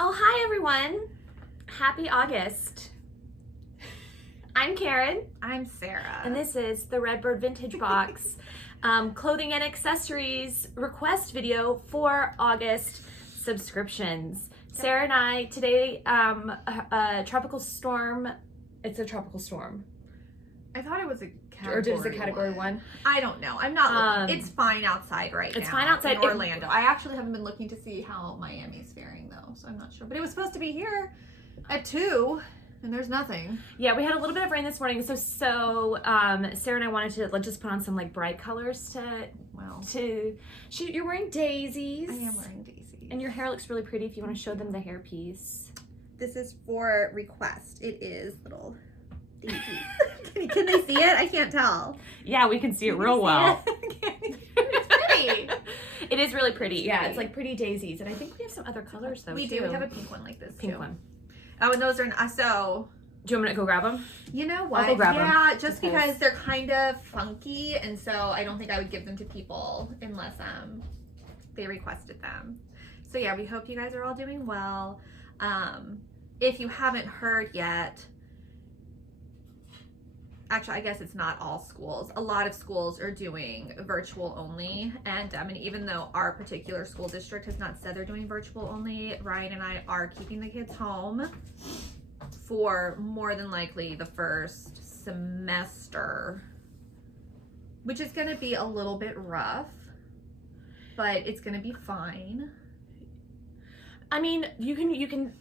Oh, hi everyone. Happy August. I'm Karen. I'm Sarah. And this is the Redbird Vintage Box clothing and accessories request video for August subscriptions. Sarah and I today, a tropical storm. It's a tropical storm. I thought it was a category Or did it a category one? I don't know. I'm not looking. It's fine outside right now. It's fine outside in Orlando. I actually haven't been looking to see how Miami's faring though, so I'm not sure. But it was supposed to be here at 2, and there's nothing. Yeah, we had a little bit of rain this morning, so Sarah and I wanted to just put on some like bright colors to shoot. You're wearing daisies. I am wearing daisies. And your hair looks really pretty if you want to show them the hair piece. This is for request. It is little daisies. Can they see it? I can't tell. Yeah, we can see it real well. It's pretty. It is really pretty. Yeah, it's like pretty daisies. And I think we have some other colors though. We too. do. We have a pink one like this Pink too. one. Oh, and those are so. Do you want me to go grab them? You know what? I'll go grab them. Yeah, just because they're kind of funky, and so I don't think I would give them to people unless they requested them. So yeah, we hope you guys are all doing well. If you haven't heard yet, actually, I guess it's not all schools. A lot of schools are doing virtual only, and even though our particular school district has not said they're doing virtual only, Ryan and I are keeping the kids home for more than likely the first semester, which is going to be a little bit rough, but it's going to be fine. I mean, you can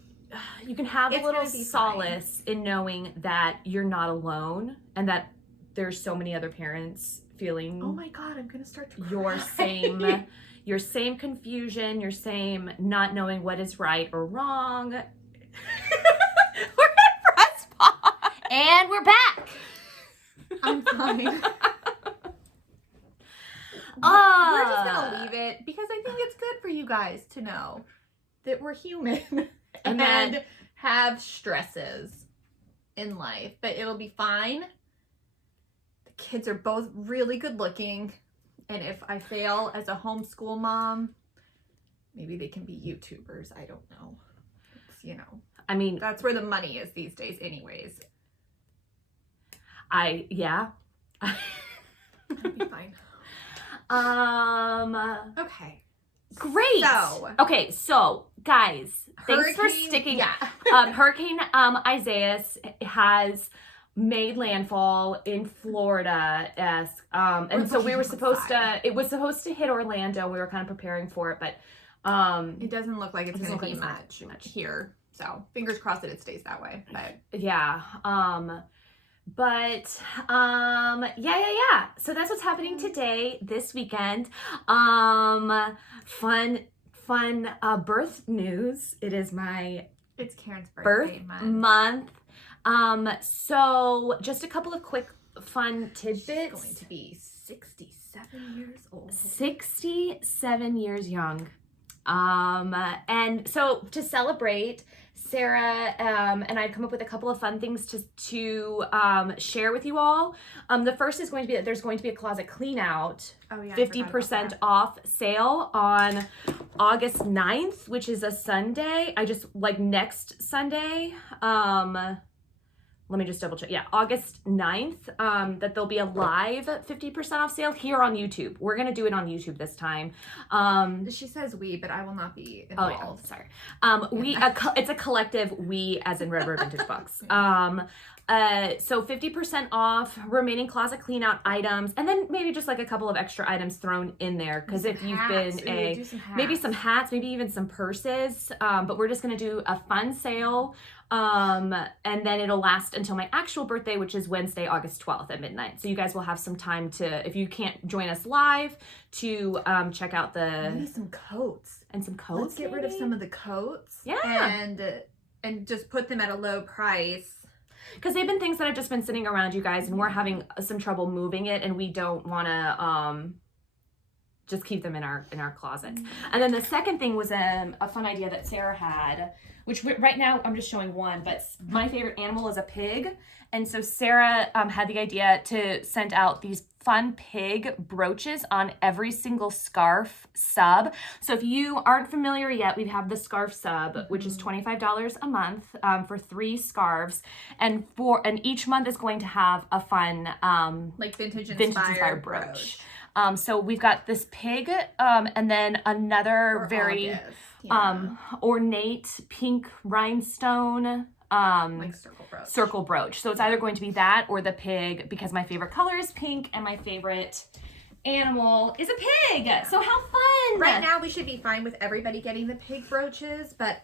have a little solace in knowing that you're not alone and that there's so many other parents feeling. Oh my God, I'm gonna start to cry. your same confusion, your same not knowing what is right or wrong. We're at press pause. And we're back. I'm fine. We're just gonna leave it because I think it's good for you guys to know that we're human and have stresses in life, but it'll be fine. The kids are both really good looking, and if I fail as a homeschool mom, maybe they can be YouTubers. I don't know. It's, that's where the money is these days anyways. Yeah. It'll be fine. Okay. Great. So guys, thanks for sticking. Yeah. Hurricane Isaias has made landfall in Florida, and so we were supposed to. It was supposed to hit Orlando. We were kind of preparing for it, but it doesn't look like it's going to be much here. So fingers crossed that it stays that way. But yeah. Yeah. So that's what's happening today, this weekend. Fun birth news. It's Karen's birthday month. So just a couple of quick fun tidbits. She's going to be 67 years old. 67 years young. And so to celebrate, Sarah and I've come up with a couple of fun things to share with you all. The first is going to be that there's going to be a closet clean out. Oh, yeah, 50% off sale on August 9th, which is a Sunday. Next Sunday. Let me just double check. Yeah, August 9th, that there'll be a live 50% off sale here on YouTube. We're going to do it on YouTube this time. She says we, but I will not be involved. Oh, yeah, sorry. It's a collective we as in Redbird Vintage Box. So 50% off remaining closet clean out items, and then maybe just like a couple of extra items thrown in there. Because if you've been maybe some hats, maybe even some purses, but we're just going to do a fun sale. And then it'll last until my actual birthday, which is Wednesday, August 12th at midnight. So you guys will have some time to, if you can't join us live, to check out maybe some coats. And some coats. Let's get rid of some of the coats. Yeah. And just put them at a low price. Because they've been things that have just been sitting around, you guys, and we're having some trouble moving it, and we don't want to just keep them in our closet. And then the second thing was a fun idea that Sarah had, which right now I'm just showing one, but my favorite animal is a pig. And so Sarah had the idea to send out these fun pig brooches on every single scarf sub. So if you aren't familiar yet, we have the scarf sub, which is $25 a month for 3 scarves. And each month is going to have a fun like vintage inspired brooch. So we've got this pig and then another For very August, ornate pink rhinestone like circle brooch. So it's either going to be that or the pig, because my favorite color is pink and my favorite animal is a pig. So how fun! Right now we should be fine with everybody getting the pig brooches, but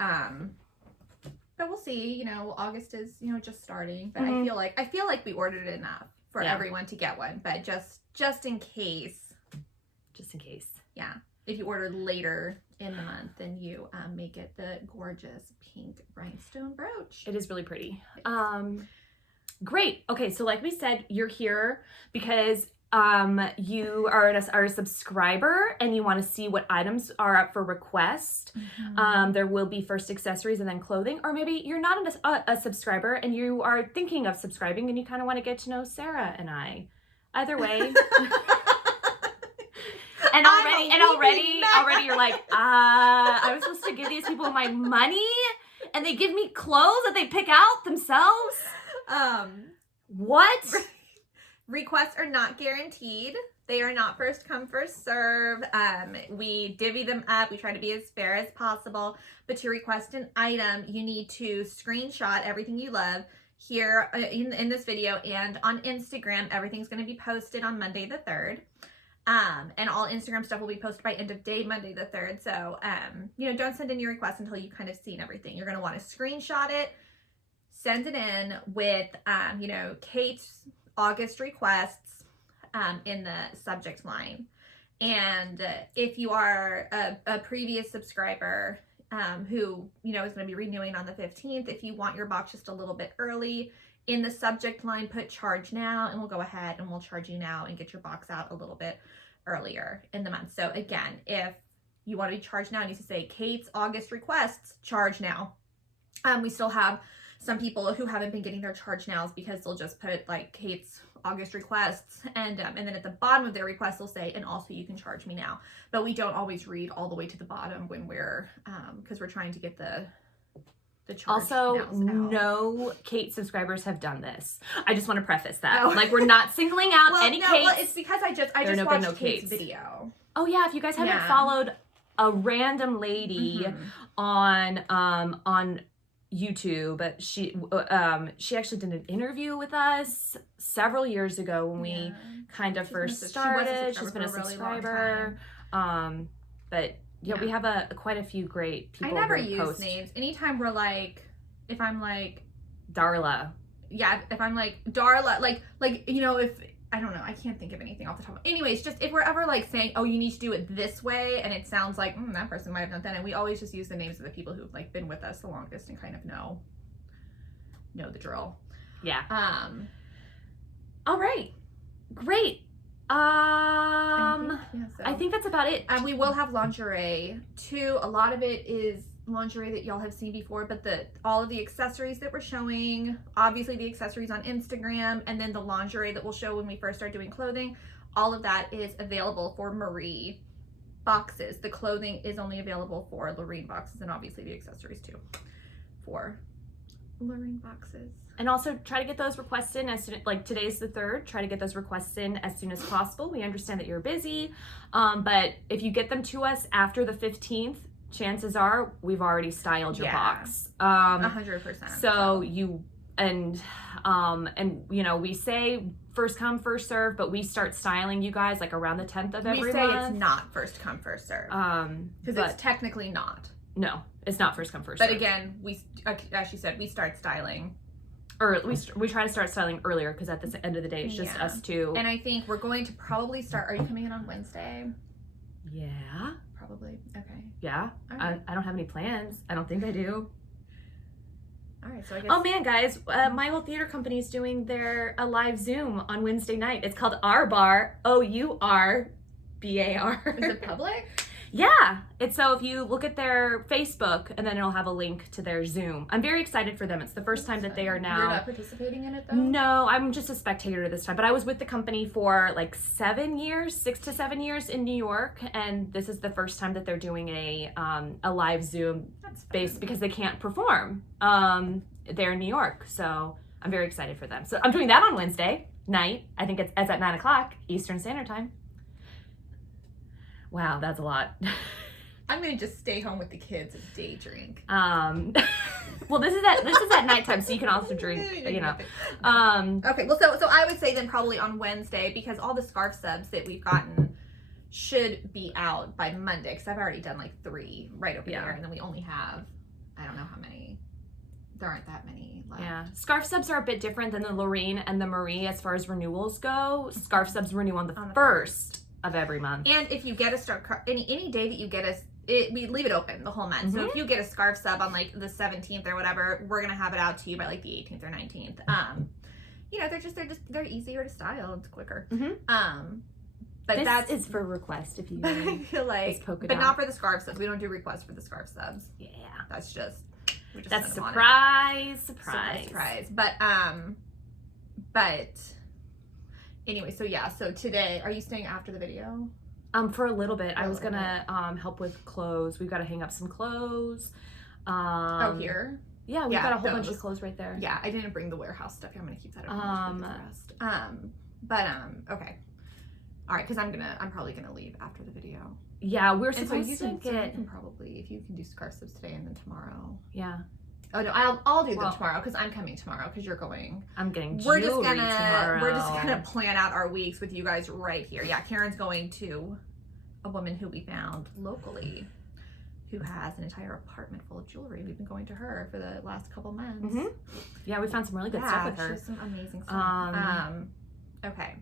we'll see. You know, August is just starting, but I feel like we ordered enough for everyone to get one, but just in case. Yeah. If you order later in the month, then you may get the gorgeous pink rhinestone brooch. It is really pretty. Great. Okay, so like we said, you're here because you are a subscriber and you want to see what items are up for request. There will be first accessories and then clothing, or maybe you're not a subscriber and you are thinking of subscribing and you kind of want to get to know Sarah and I. Either way. And already you're like, I was supposed to give these people my money and they give me clothes that they pick out themselves? What? Requests are not guaranteed. They are not first come, first serve. We divvy them up. We try to be as fair as possible. But to request an item, you need to screenshot everything you love here in this video and on Instagram. Everything's going to be posted on Monday the 3rd. And all Instagram stuff will be posted by end of day Monday the 3rd. So, don't send in your request until you've kind of seen everything. You're going to want to screenshot it, send it in with, Kate's August requests in the subject line. And if you are a previous subscriber who, is going to be renewing on the 15th, if you want your box just a little bit early, in the subject line, put charge now, and we'll go ahead and we'll charge you now and get your box out a little bit earlier in the month. So again, if you want to be charged now, it needs to say Kate's August requests, charge now. We still have some people who haven't been getting their charge nows because they'll just put like Kate's August requests, and then at the bottom of their request they'll say, and also you can charge me now. But we don't always read all the way to the bottom when we're because we're trying to get the also, no Kate subscribers have done this. I just want to preface that. Like, we're not singling out any Kates. Well, it's because I just watched Kate's video. Oh yeah, if you guys haven't followed a random lady on YouTube, she actually did an interview with us several years ago when we kind of first started. She's been a subscriber. But yeah, we have quite a few great people. I never use names. Anytime we're like, if I'm like Darla. Yeah, if I'm like Darla, like if I don't know, I can't think of anything off the top. Anyways, just if we're ever like saying, oh, you need to do it this way, and it sounds like that person might have done that, and we always just use the names of the people who've like been with us the longest and kind of know the drill. Yeah. All right. Great. I think that's about it. We will have lingerie too. A lot of it is lingerie that y'all have seen before, but all of the accessories that we're showing, obviously the accessories on Instagram, and then the lingerie that we'll show when we first start doing clothing, all of that is available for Marie boxes. The clothing is only available for Lorraine boxes, and obviously the accessories too for Lorraine boxes. And also try to get those requests in as soon, like today's the 3rd, try to get those requests in as soon as possible. We understand that you're busy, but if you get them to us after the 15th, chances are we've already styled your box. 100%. So we say first come, first serve, but we start styling you guys like around the 10th of every month. We say it's not first come, first serve. Because it's technically not. No, it's not first come, first serve. serve. But again, as she said, we start styling. Or we try to start styling earlier because at the end of the day, it's just us two. And I think we're going to probably start. Are you coming in on Wednesday? Yeah. Probably. Okay. Yeah. Right. I don't have any plans. I don't think I do. All right. So I guess. Oh man, guys, my old theater company is doing a live Zoom on Wednesday night. It's called Our Bar, OUR BAR. Is it public? Yeah. It's so if you look at their Facebook and then it'll have a link to their Zoom. I'm very excited for them. It's the first time that they are now. You're not participating in it though? No, I'm just a spectator this time. But I was with the company for like 7 years, 6 to 7 years in New York, and this is the first time that they're doing a live Zoom based because they can't perform. They're in New York, so I'm very excited for them. So I'm doing that on Wednesday night. I think it's at 9:00 Eastern Standard Time. Wow, that's a lot. I'm gonna just stay home with the kids and day drink. Well, this is at nighttime, so you can also drink. You know. Okay. Well, so I would say then probably on Wednesday, because all the scarf subs that we've gotten should be out by Monday. Because I've already done like 3 right over there, and then we only have I don't know how many. There aren't that many left. Yeah. Scarf subs are a bit different than the Lorraine and the Marie as far as renewals go. Scarf subs renew on the 1st of every month. And if you get a any day that you get we leave it open the whole month. So if you get a scarf sub on like the 17th or whatever, we're gonna have it out to you by like the 18th or 19th. You know, they're easier to style. It's quicker. But this that's is for request if you I feel like, but not for the scarf subs. We don't do requests for the scarf subs. Yeah. That's just that's surprise. But anyway, so yeah, so today, are you staying after the video? For a little bit. I was gonna help with clothes. We've got to hang up some clothes. Here? Yeah, we've got a whole bunch of clothes right there. Yeah, I didn't bring the warehouse stuff. I'm gonna keep that at the rest. Okay. All right, because I'm probably gonna leave after the video. Yeah, we're And supposed you to can probably, if you can do scarf subs today and then tomorrow. Yeah. Oh no, I'll do them tomorrow because I'm coming tomorrow because you're going. I'm getting jewelry tomorrow. We're just gonna plan out our weeks with you guys right here. Yeah, Karen's going to a woman who we found locally who has an entire apartment full of jewelry. We've been going to her for the last couple months. Yeah, we found some really good stuff with her. She has some amazing stuff. Okay.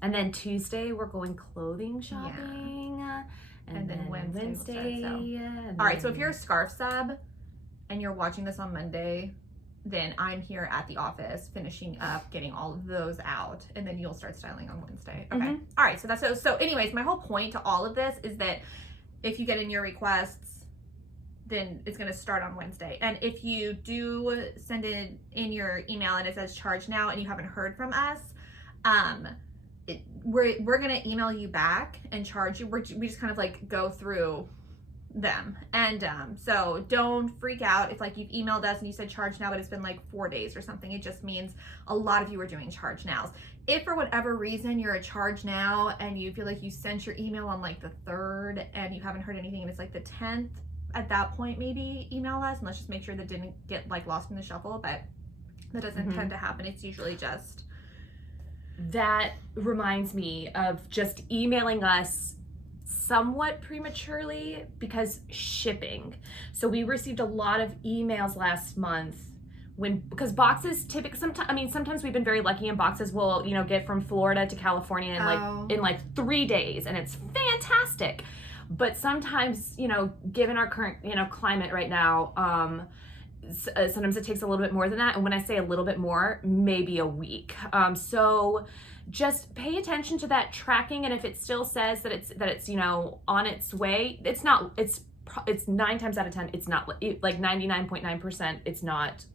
And then Tuesday we're going clothing shopping. Yeah. And then Wednesday. All right, so if you're a scarf sub and you're watching this on Monday, then I'm here at the office finishing up getting all of those out, and then you'll start styling on Wednesday. Okay. All right, so anyways, my whole point to all of this is that if you get in your requests, then it's going to start on Wednesday. And if you do send in your email and it says charge now and you haven't heard from us, we're gonna email you back and charge you. We just kind of like go through them, and so don't freak out if like you've emailed us and you said charge now but it's been like 4 days or something. It just means a lot of you are doing charge nows. If for whatever reason you're a charge now and you feel like you sent your email on like the 3rd and you haven't heard anything and it's like the 10th, at that point maybe email us and let's just make sure that didn't get like lost in the shuffle. But that doesn't tend to happen. It's usually just that reminds me of just emailing us somewhat prematurely because shipping. So we received a lot of emails last month because boxes typically sometimes we've been very lucky and boxes will, get from Florida to California in like 3 days, and it's fantastic. But sometimes, given our current, climate right now, sometimes it takes a little bit more than that. And when I say a little bit more, maybe a week. So just pay attention to that tracking. And if it still says that it's on its way, it's 9 times out of 10, it's not, like 99.9%, it's not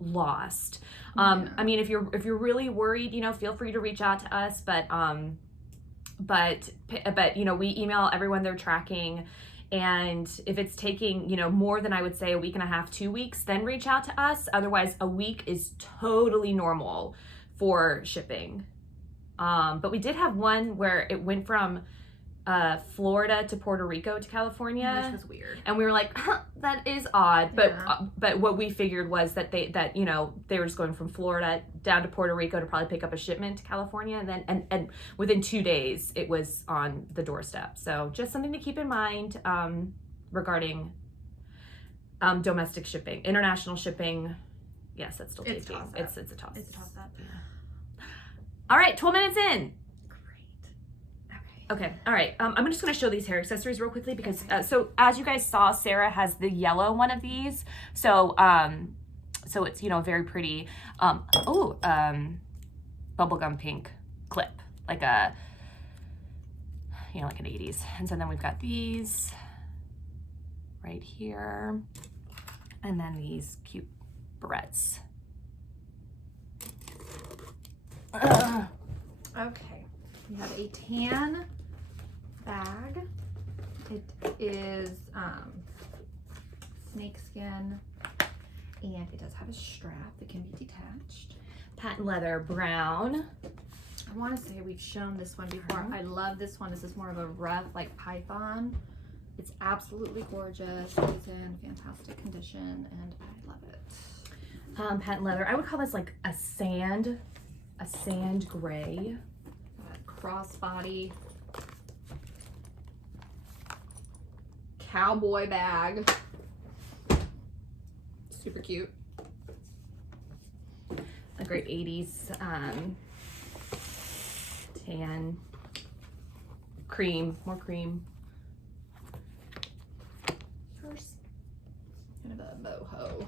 lost. I mean, if you're really worried, feel free to reach out to us, but we email everyone they're tracking. And if it's taking, more than I would say a week and a half, 2 weeks, then reach out to us. Otherwise, a week is totally normal for shipping. But we did have one where it went from Florida to Puerto Rico to California, which was weird. And we were like, that is odd. But what we figured was that they were just going from Florida down to Puerto Rico to probably pick up a shipment to California, and then and within 2 days it was on the doorstep. So just something to keep in mind regarding domestic shipping. International shipping, yes, that's still taking. It's a toss. It's a toss up. Yeah. All right, 12 minutes in. Okay, all right. I'm just going to show these hair accessories real quickly because, so as you guys saw, Sarah has the yellow one of these. So, so it's, very pretty, bubblegum pink clip, like a, you know, like an 80s. And so then we've got these right here, and then these cute barrettes. Okay, we have a tan bag. It is snakeskin, and it does have a strap that can be detached. Patent leather brown. I want to say we've shown this one before. I love this one. This is more of a rough, like python. It's absolutely gorgeous. It's in fantastic condition, and I love it. Patent leather. I would call this like a sand gray. Crossbody cowboy bag. Super cute. A great 80s tan, cream, more cream. Purse. Kind of a boho.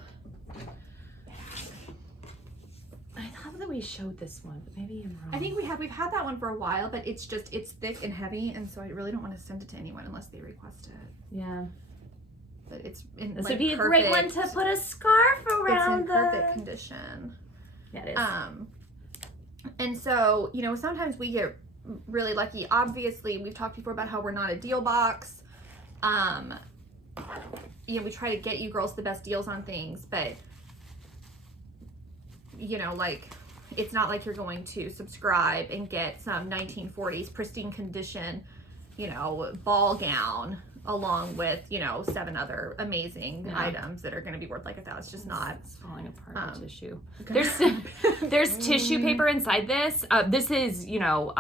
I thought that we showed this one, but maybe I'm wrong. I think we've had that one for a while, but it's thick and heavy, and so I really don't want to send it to anyone unless they request it. Yeah. But it's in This like would be a great one to put a scarf around. It's in perfect condition. Yeah, it is. And so, you know, sometimes we get really lucky. Obviously, we've talked before about how we're not a deal box. You know, we try to get you girls the best deals on things, but you know, like, it's not like you're going to subscribe and get some 1940s pristine condition, you know, ball gown along with, you know, 7 other amazing items that are going to be worth like $1,000. It's just not. It's falling apart. The tissue. There's tissue paper inside this. This is, you know,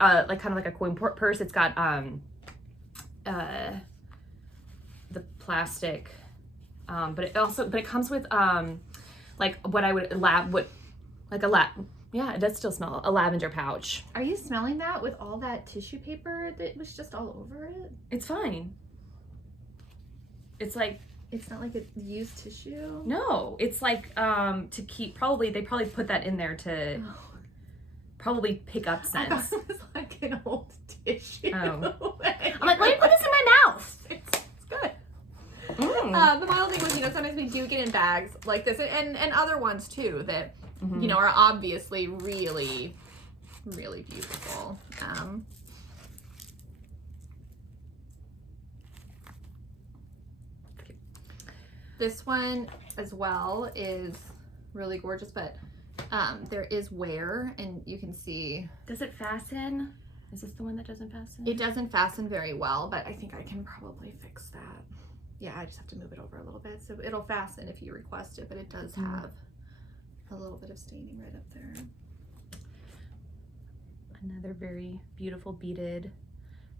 like kind of like a coin purse. It's got the plastic, but it comes with like what I would yeah, it does still smell a lavender pouch. Are you smelling that with all that tissue paper that was just all over it? It's fine. It's like, it's not like a used tissue? No, it's like to keep, they probably put that in there to probably pick up scents. I thought it was like an old tissue. Oh. I'm like, let me put this in my mouth. It's good. Mm. But my whole thing was, you know, sometimes we do get in bags like this and other ones too that, Mm-hmm. you know, are obviously really, really beautiful. This one as well is really gorgeous, but there is wear, and you can see. Does it fasten? Is this the one that doesn't fasten? It doesn't fasten very well, but I think I can probably fix that. Yeah, I just have to move it over a little bit. So it'll fasten if you request it, but it does have a little bit of staining right up there. Another very beautiful beaded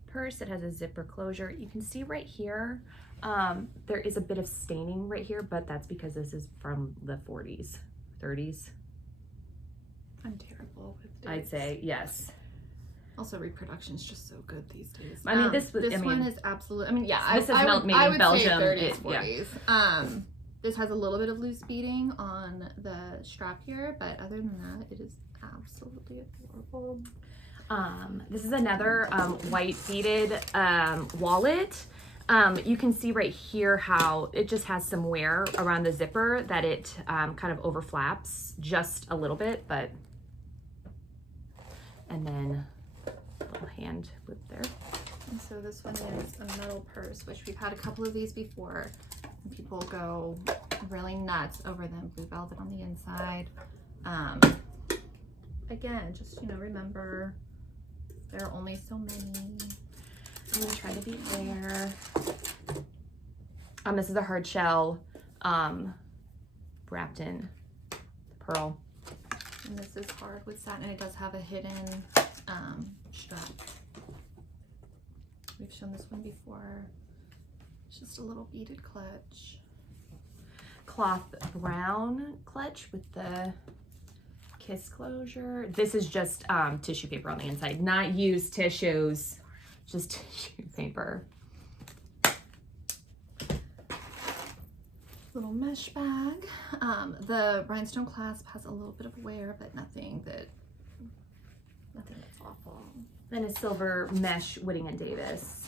purse. It has a zipper closure. You can see right here, there is a bit of staining right here, but that's because this is from the 40s, 30s. I'm terrible with dates. I'd say, yes. Also, reproduction's just so good these days. I mean, this one is absolutely. I mean, yeah, this is I would made in Belgium. Say 30s, 40s. Yeah. This has a little bit of loose beading on the strap here, but other than that, it is absolutely adorable. This is another white beaded wallet. You can see right here how it just has some wear around the zipper, that it kind of overflaps just a little bit, but, and then a little hand whip there. And so this one is a metal purse, which we've had a couple of these before. And people go really nuts over them. Blue velvet on the inside. Again, just, you know, remember there are only so many. I'm gonna try to be fair. This is a hard shell wrapped in pearl. And this is hard with satin, and it does have a hidden strap. We've shown this one before. It's just a little beaded clutch. Cloth brown clutch with the kiss closure. This is just tissue paper on the inside, not used tissues, just tissue paper. Little mesh bag. The rhinestone clasp has a little bit of wear, but nothing that's awful. Then a silver mesh Whittingham Davis.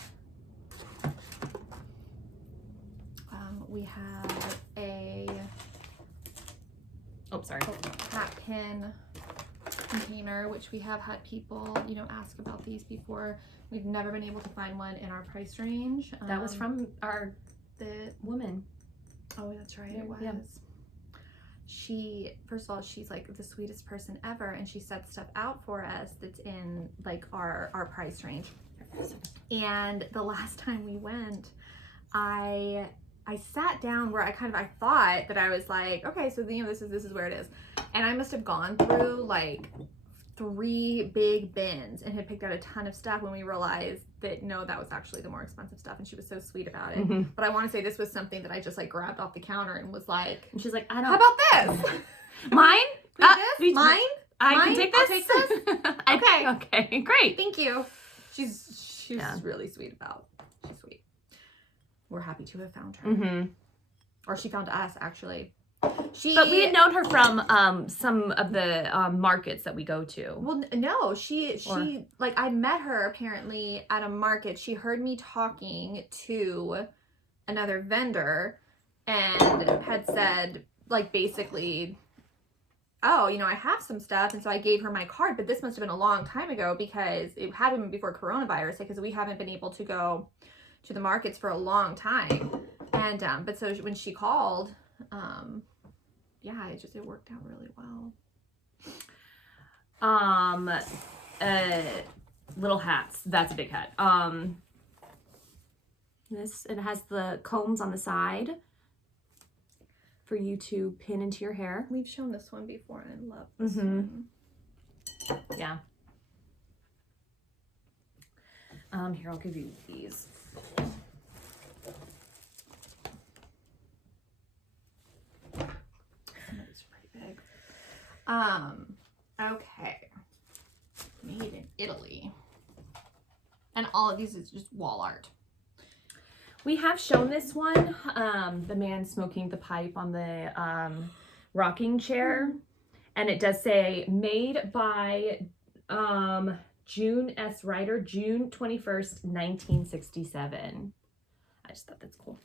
We have a hat pin container, which we have had people, you know, ask about these before. We've never been able to find one in our price range. That was from the woman. Oh, that's right, it was. Yeah. She, first of all, she's like the sweetest person ever, and she set stuff out for us that's in like our price range. And the last time we went, I sat down where I thought that I was like, okay, so you know, this is where it is. And I must have gone through like 3 big bins and had picked out a ton of stuff when we realized that no, that was actually the more expensive stuff, and she was so sweet about it. Mm-hmm. But I want to say this was something that I just like grabbed off the counter and was like, And she's like, I don't. how about this? Mine? This? Mine? I Mine? can take I'll this. take this? Okay. Okay, great. Thank you. She's Yeah. really sweet about. She's sweet. We're happy to have found her. Mm-hmm. Or she found us, actually. But we had known her from some of the markets that we go to. Well, no, she like I met her apparently at a market. She heard me talking to another vendor and had said like basically, oh, you know, I have some stuff, and so I gave her my card. But this must have been a long time ago because it had been before coronavirus, because we haven't been able to go to the markets for a long time. And but so when she called, yeah, it worked out really well. Little hats. That's a big hat. It has the combs on the side for you to pin into your hair. We've shown this one before, and I love this Mm-hmm. one. Yeah. Here, I'll give you these. It's pretty big. Okay. Made in Italy. And all of these is just wall art. We have shown this one, the man smoking the pipe on the rocking chair. And it does say made by June S. Ryder, June 21st, 1967. I just thought that's cool.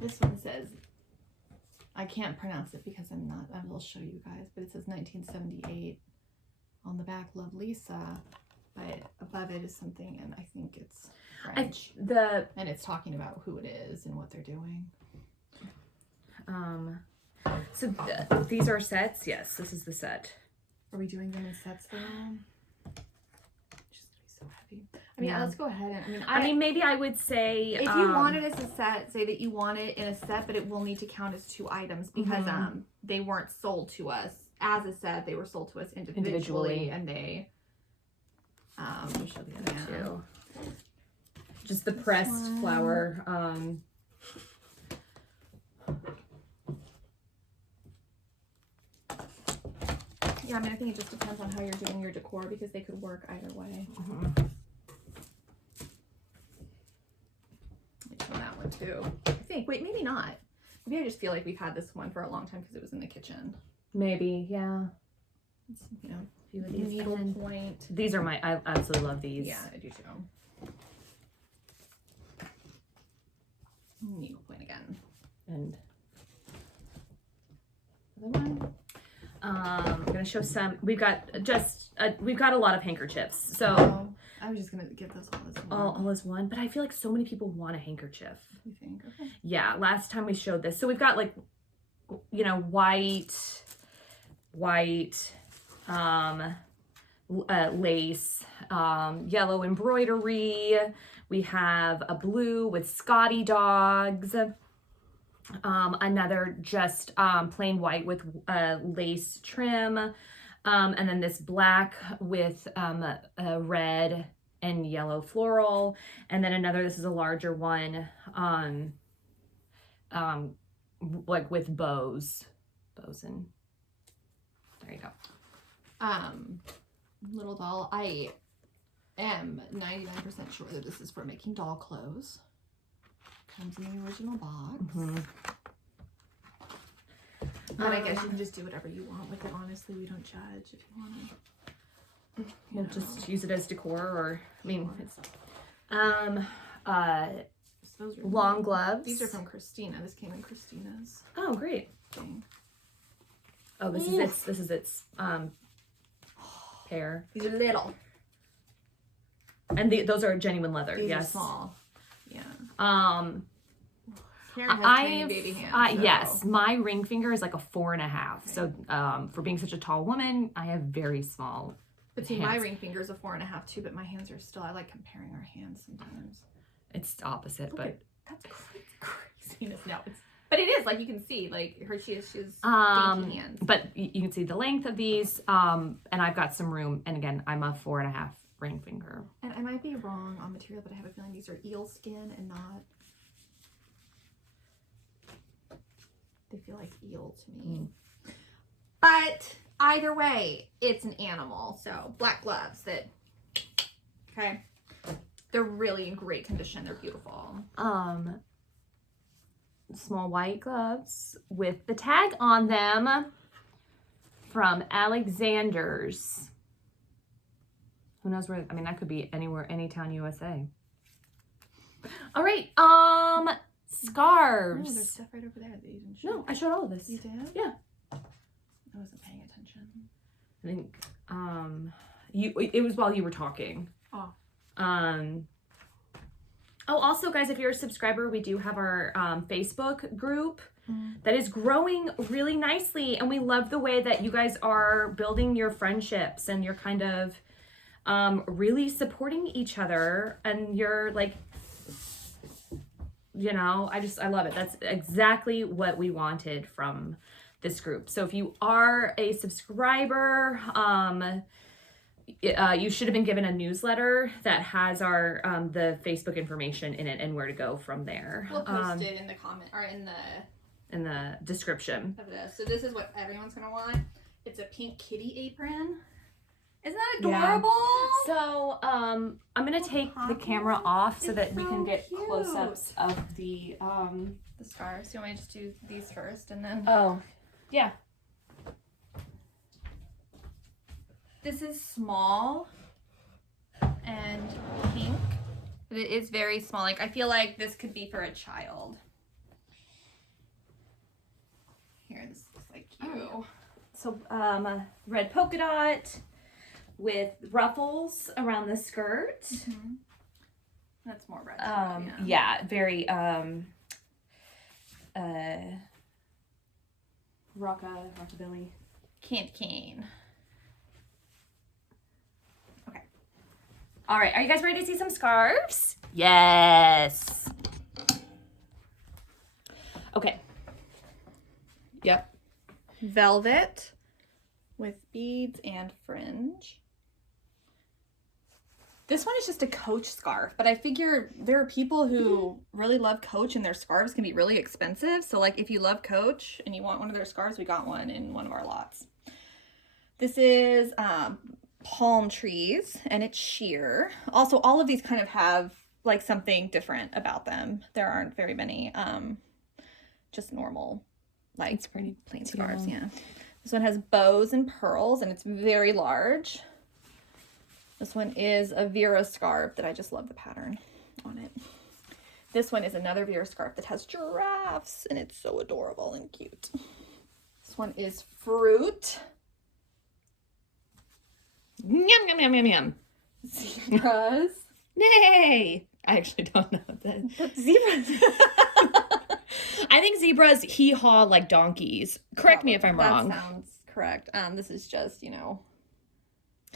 This one says, I can't pronounce it because I'm not, I will show you guys, but it says 1978 on the back, Love Lisa, but above it is something, and I think it's French. And it's talking about who it is and what they're doing. So these are sets. Yes, this is the set. Are we doing them in sets though? Just gonna be so heavy. I mean, Yeah. let's go ahead and I mean, maybe I would say if you want it as a set, say that you want it in a set, but it will need to count as 2 items because they weren't sold to us as a set. They were sold to us individually. And they I'll show the other two. Just the pressed flower. Yeah, I mean, I think it just depends on how you're doing your decor because they could work either way. I'd show that one too. I think. Wait, maybe not. Maybe I just feel like we've had this one for a long time because it was in the kitchen. Maybe, yeah. It's, you know, A few of these. needle point. These are I absolutely love these. Yeah, I do too. Needle point again. And other one. I'm gonna show some. We've got a lot of handkerchiefs. So I was just gonna give those all as one. all as one, but I feel like so many people want a handkerchief. You think? Okay. Yeah, last time we showed this. So we've got like, you know, white, lace, yellow embroidery. We have a blue with Scotty dogs. Another just plain white with lace trim. And then this black with a red and yellow floral. And then another, this is a larger one, like with bows and there you go. Little doll, I am 99% sure that this is for making doll clothes. Comes in the original box. But I guess you can just do whatever you want with it. Honestly, we don't judge if you want to. We'll just use it as decor, or I mean, it's those are long gloves. These are from Christina. This came in Christina's Oh, great. thing. Oh, this is its pair. These are little. And those are genuine leather. These yes. are small. Yeah. Karen has tiny baby hands. So. Yes, my ring finger is like a 4.5. So for being such a tall woman, I have very small. But see, hands. my ring finger is a 4.5 too. But my hands are still. I like comparing our hands sometimes. It's opposite, but that's craziness. No, but it is like you can see like she has dainty hands. But you can see the length of these. And I've got some room. And again, I'm a 4.5 ring finger. And I might be wrong on material, but I have a feeling these are eel skin and not. They feel like eel to me. But either way, it's an animal. So black gloves that. Okay. They're really in great condition. They're beautiful. Small white gloves with the tag on them from Alexander's. Who knows where? I mean, that could be anywhere, anytown, USA. All right. Scarves. No, there's stuff right over there that you didn't show. No, I showed all of this. You did? Yeah. I wasn't paying attention. I think it was while you were talking. Oh. Also, guys, if you're a subscriber, we do have our Facebook group that is growing really nicely, and we love the way that you guys are building your friendships and you're kind of really supporting each other, and you're like, you know, I love it. That's exactly what we wanted from this group. So if you are a subscriber, you should have been given a newsletter that has our the Facebook information in it and where to go from there. We'll post it in the comment or in the description of this. So this is what everyone's gonna want. It's a pink kitty apron. Isn't that adorable? Yeah. So I'm gonna take the camera off so that we can get close-ups of the scarves. You want me to just do these first and then? Oh, yeah. This is small and pink. But it is very small. Like I feel like this could be for a child. Here, this looks like you. Oh. So red polka dot with ruffles around the skirt. Mm-hmm. That's more red. Yeah, very rockabilly. Candy cane. Okay. All right, are you guys ready to see some scarves? Yes. Okay. Yep. Velvet with beads and fringe. This one is just a Coach scarf, but I figure there are people who really love Coach and their scarves can be really expensive. So like if you love Coach and you want one of their scarves, we got one in one of our lots. This is palm trees and it's sheer. Also, all of these kind of have like something different about them. There aren't very many just normal like it's pretty plain scarves. Yeah. This one has bows and pearls and it's very large. This one is a Vera Scarf that I just love the pattern on it. This one is another Vera Scarf that has giraffes and it's so adorable and cute. This one is fruit. Yum, yum, yum, yum, yum. Zebras. Nay! I actually don't know that. That's zebras. I think zebras hee-haw like donkeys. Correct me if I'm wrong. That sounds correct. This is just, you know,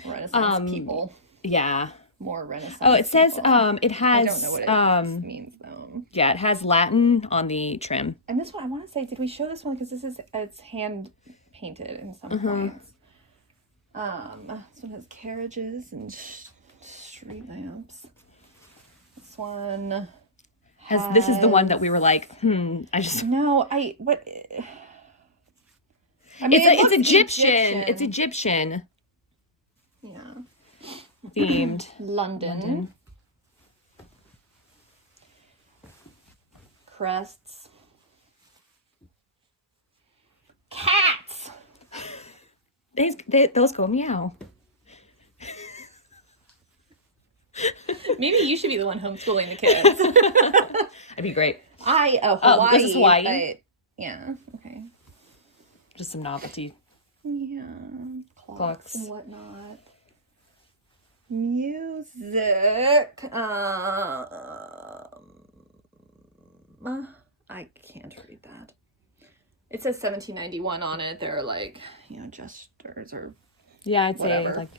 Renaissance people. Yeah. More Renaissance. Oh, it says people. it has I don't know what it means though. Yeah, it has Latin on the trim. And this one, I want to say, did we show this one? Because it's hand painted in some points. This one has carriages and street lamps. This one has. This is the one that we were like, I just. No, what? I mean, it's Egyptian. It's Egyptian. Yeah. Themed. London. Crests. Cats. Those go meow. Maybe you should be the one homeschooling the kids. That'd be great. Hawaii. Oh, this is Hawaii? But, yeah. Okay. Just some novelty. Yeah. Clocks and whatnot. Music. I can't read that. It says 1791 on it. They're like, gestures or Yeah, I'd whatever. say like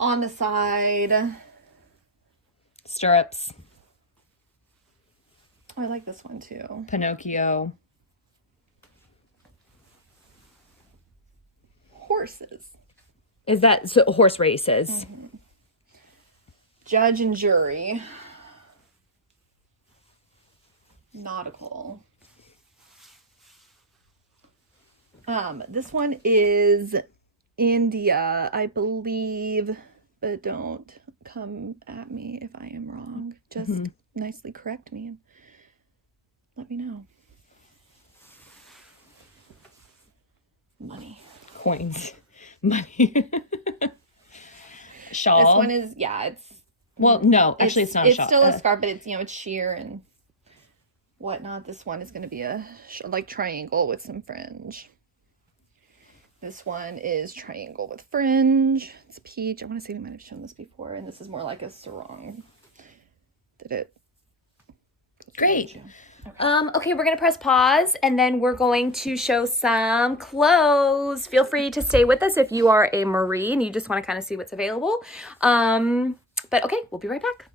on the side. Stirrups. Oh, I like this one too. Pinocchio. Horses. Is that so? Horse races. Mm-hmm. Judge and jury. Nautical. This one is India, I believe, but don't come at me if I am wrong. Just nicely correct me and let me know. Money. Coins. Money. Shawl. This one is, it's... Well, no, actually it's not a shawl. It's still a scarf, but it's, it's sheer and whatnot. This one is going to be a, like, triangle with some fringe. This one is triangle with fringe. It's peach. I want to say we might have shown this before, and this is more like a sarong. Did it? Great. Okay, we're going to press pause, and then we're going to show some clothes. Feel free to stay with us if you are a Marie and you just want to kind of see what's available. But okay, we'll be right back.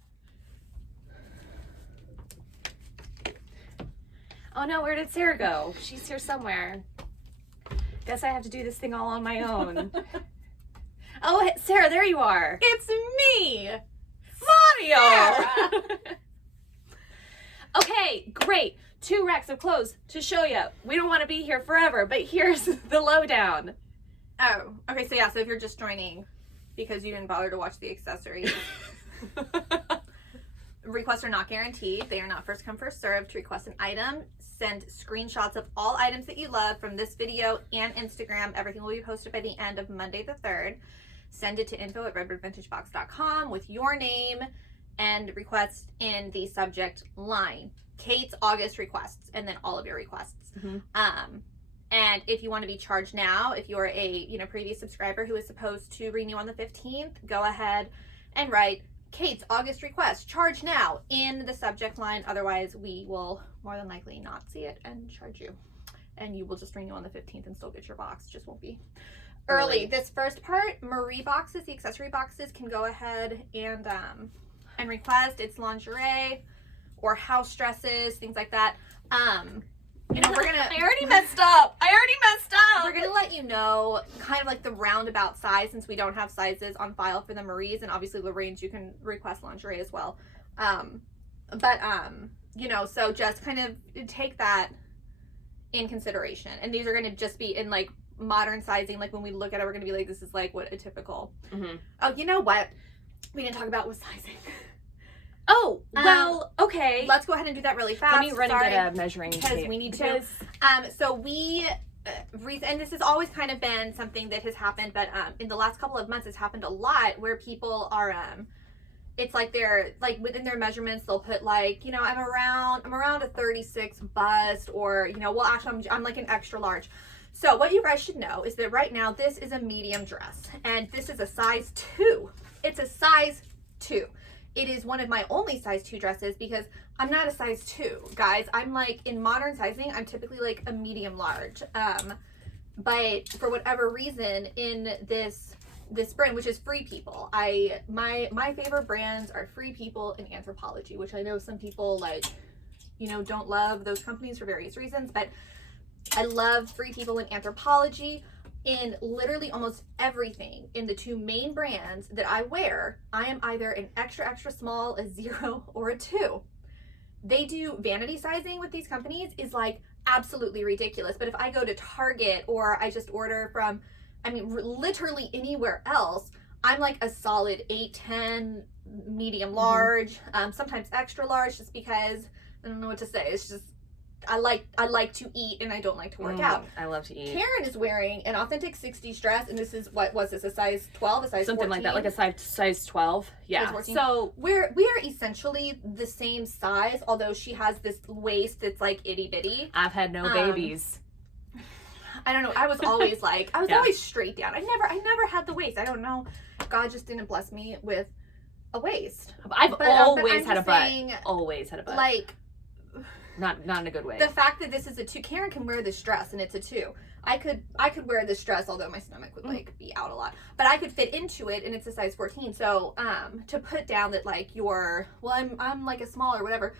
Oh no, where did Sarah go? She's here somewhere. Guess I have to do this thing all on my own. Oh, Sarah, there you are. It's me, Mario. Okay, great. 2 racks of clothes to show you. We don't want to be here forever, but here's the lowdown. Oh, okay. So yeah, so if you're just joining because you didn't bother to watch the accessory, requests are not guaranteed. They are not first come, first served. To request an item, send screenshots of all items that you love from this video and Instagram. Everything will be posted by the end of Monday the 3rd. Send it to info@redbirdvintagebox.com with your name and request in the subject line. Kate's August requests, and then all of your requests. And if you want to be charged now, if you're a previous subscriber who is supposed to renew on the 15th, go ahead and write Kate's August request, charge now in the subject line. Otherwise, we will more than likely not see it and charge you. And you will just renew on the 15th and still get your box. Just won't be early. This first part, Marie boxes, the accessory boxes, can go ahead and request. It's lingerie or house dresses, things like that. We're gonna. I already messed up. We're gonna let you know kind of like the roundabout size, since we don't have sizes on file for the Maries, and obviously Lorraine's you can request lingerie as well. So just kind of take that in consideration. And these are gonna just be in like modern sizing. Like when we look at it, we're gonna be like, this is like what a typical. Oh, you know what? We didn't talk about was sizing. Oh, well, okay. Let's go ahead and do that really fast. Let me run and get a measuring tape. Because we need to. So we, and this has always kind of been something that has happened, but in the last couple of months, it's happened a lot where people are, it's like they're, like within their measurements, they'll put like, I'm around a 36 bust, or, well, actually, I'm like an extra large. So what you guys should know is that right now, this is a medium dress, and this is a size 2. It's a size 2. It is one of my only size 2 dresses because I'm not a size 2, guys. I'm like, in modern sizing, I'm typically like a medium large. But for whatever reason, in this brand, which is Free People, my favorite brands are Free People and Anthropology, which I know some people like, don't love those companies for various reasons, but I love Free People and Anthropology. In literally almost everything in the 2 main brands that I wear, I am either an extra, extra small, a 0, or a 2. They do vanity sizing with these companies is like absolutely ridiculous. But if I go to Target or I just order from, literally anywhere else, I'm like a solid 8, 10, medium large, sometimes extra large, just because I don't know what to say. It's just, I like to eat and I don't like to work out. I love to eat. Karen is wearing an authentic 60s dress, and this is, what was this, a size 12, a size Something 14? like that, like a size 12. Yeah. So we are essentially the same size, although she has this waist that's like itty bitty. I've had no babies. I don't know. I was always like, I was always straight down. I never had the waist. I don't know. God just didn't bless me with a waist. I've always had a butt. Always had a butt. Like, not in a good way. The fact that this is a 2, Karen can wear this dress and it's a 2. I could wear this dress, although my stomach would like be out a lot, but I could fit into it and it's a size 14. So to put down that like I'm like a small or whatever,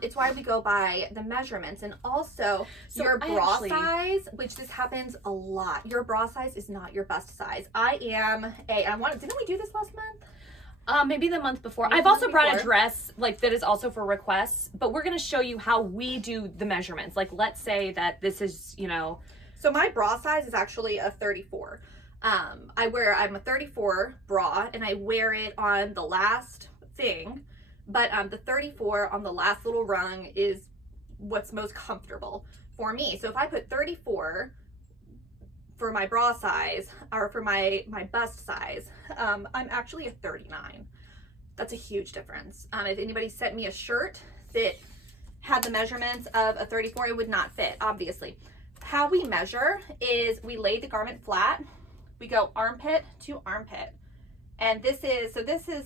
it's why we go by the measurements. And also your bra size, which this happens a lot, your bra size is not your bust size. Didn't we do this last month? Maybe the month before. I've also brought a dress like that is also for requests, but we're going to show you how we do the measurements. Like, let's say that this is, So my bra size is actually a 34. I'm a 34 bra and I wear it on the last thing, but the 34 on the last little rung is what's most comfortable for me. So if I put 34 for my bra size or for my bust size, I'm actually a 39. That's a huge difference. If anybody sent me a shirt that had the measurements of a 34, it would not fit, obviously. How we measure is we lay the garment flat, we go armpit to armpit, and this is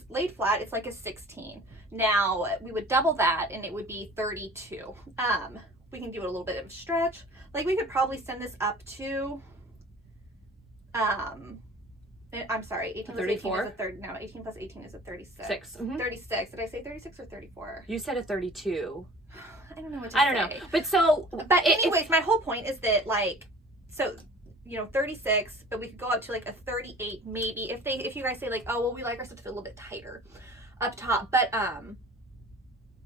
laid flat, it's like a 16. Now we would double that and it would be 32. We can do a little bit of stretch, like we could probably send this up to I'm sorry, 18 plus 34? 18 is a 30. No, 18 plus 18 is a 36. 36. Did I say 36 or 34? You said a 32. I don't know what to say. I don't know. But anyways, my whole point is that 36, but we could go up to like a 38 maybe if you guys say like, oh, well, we like our stuff to feel a little bit tighter up top. But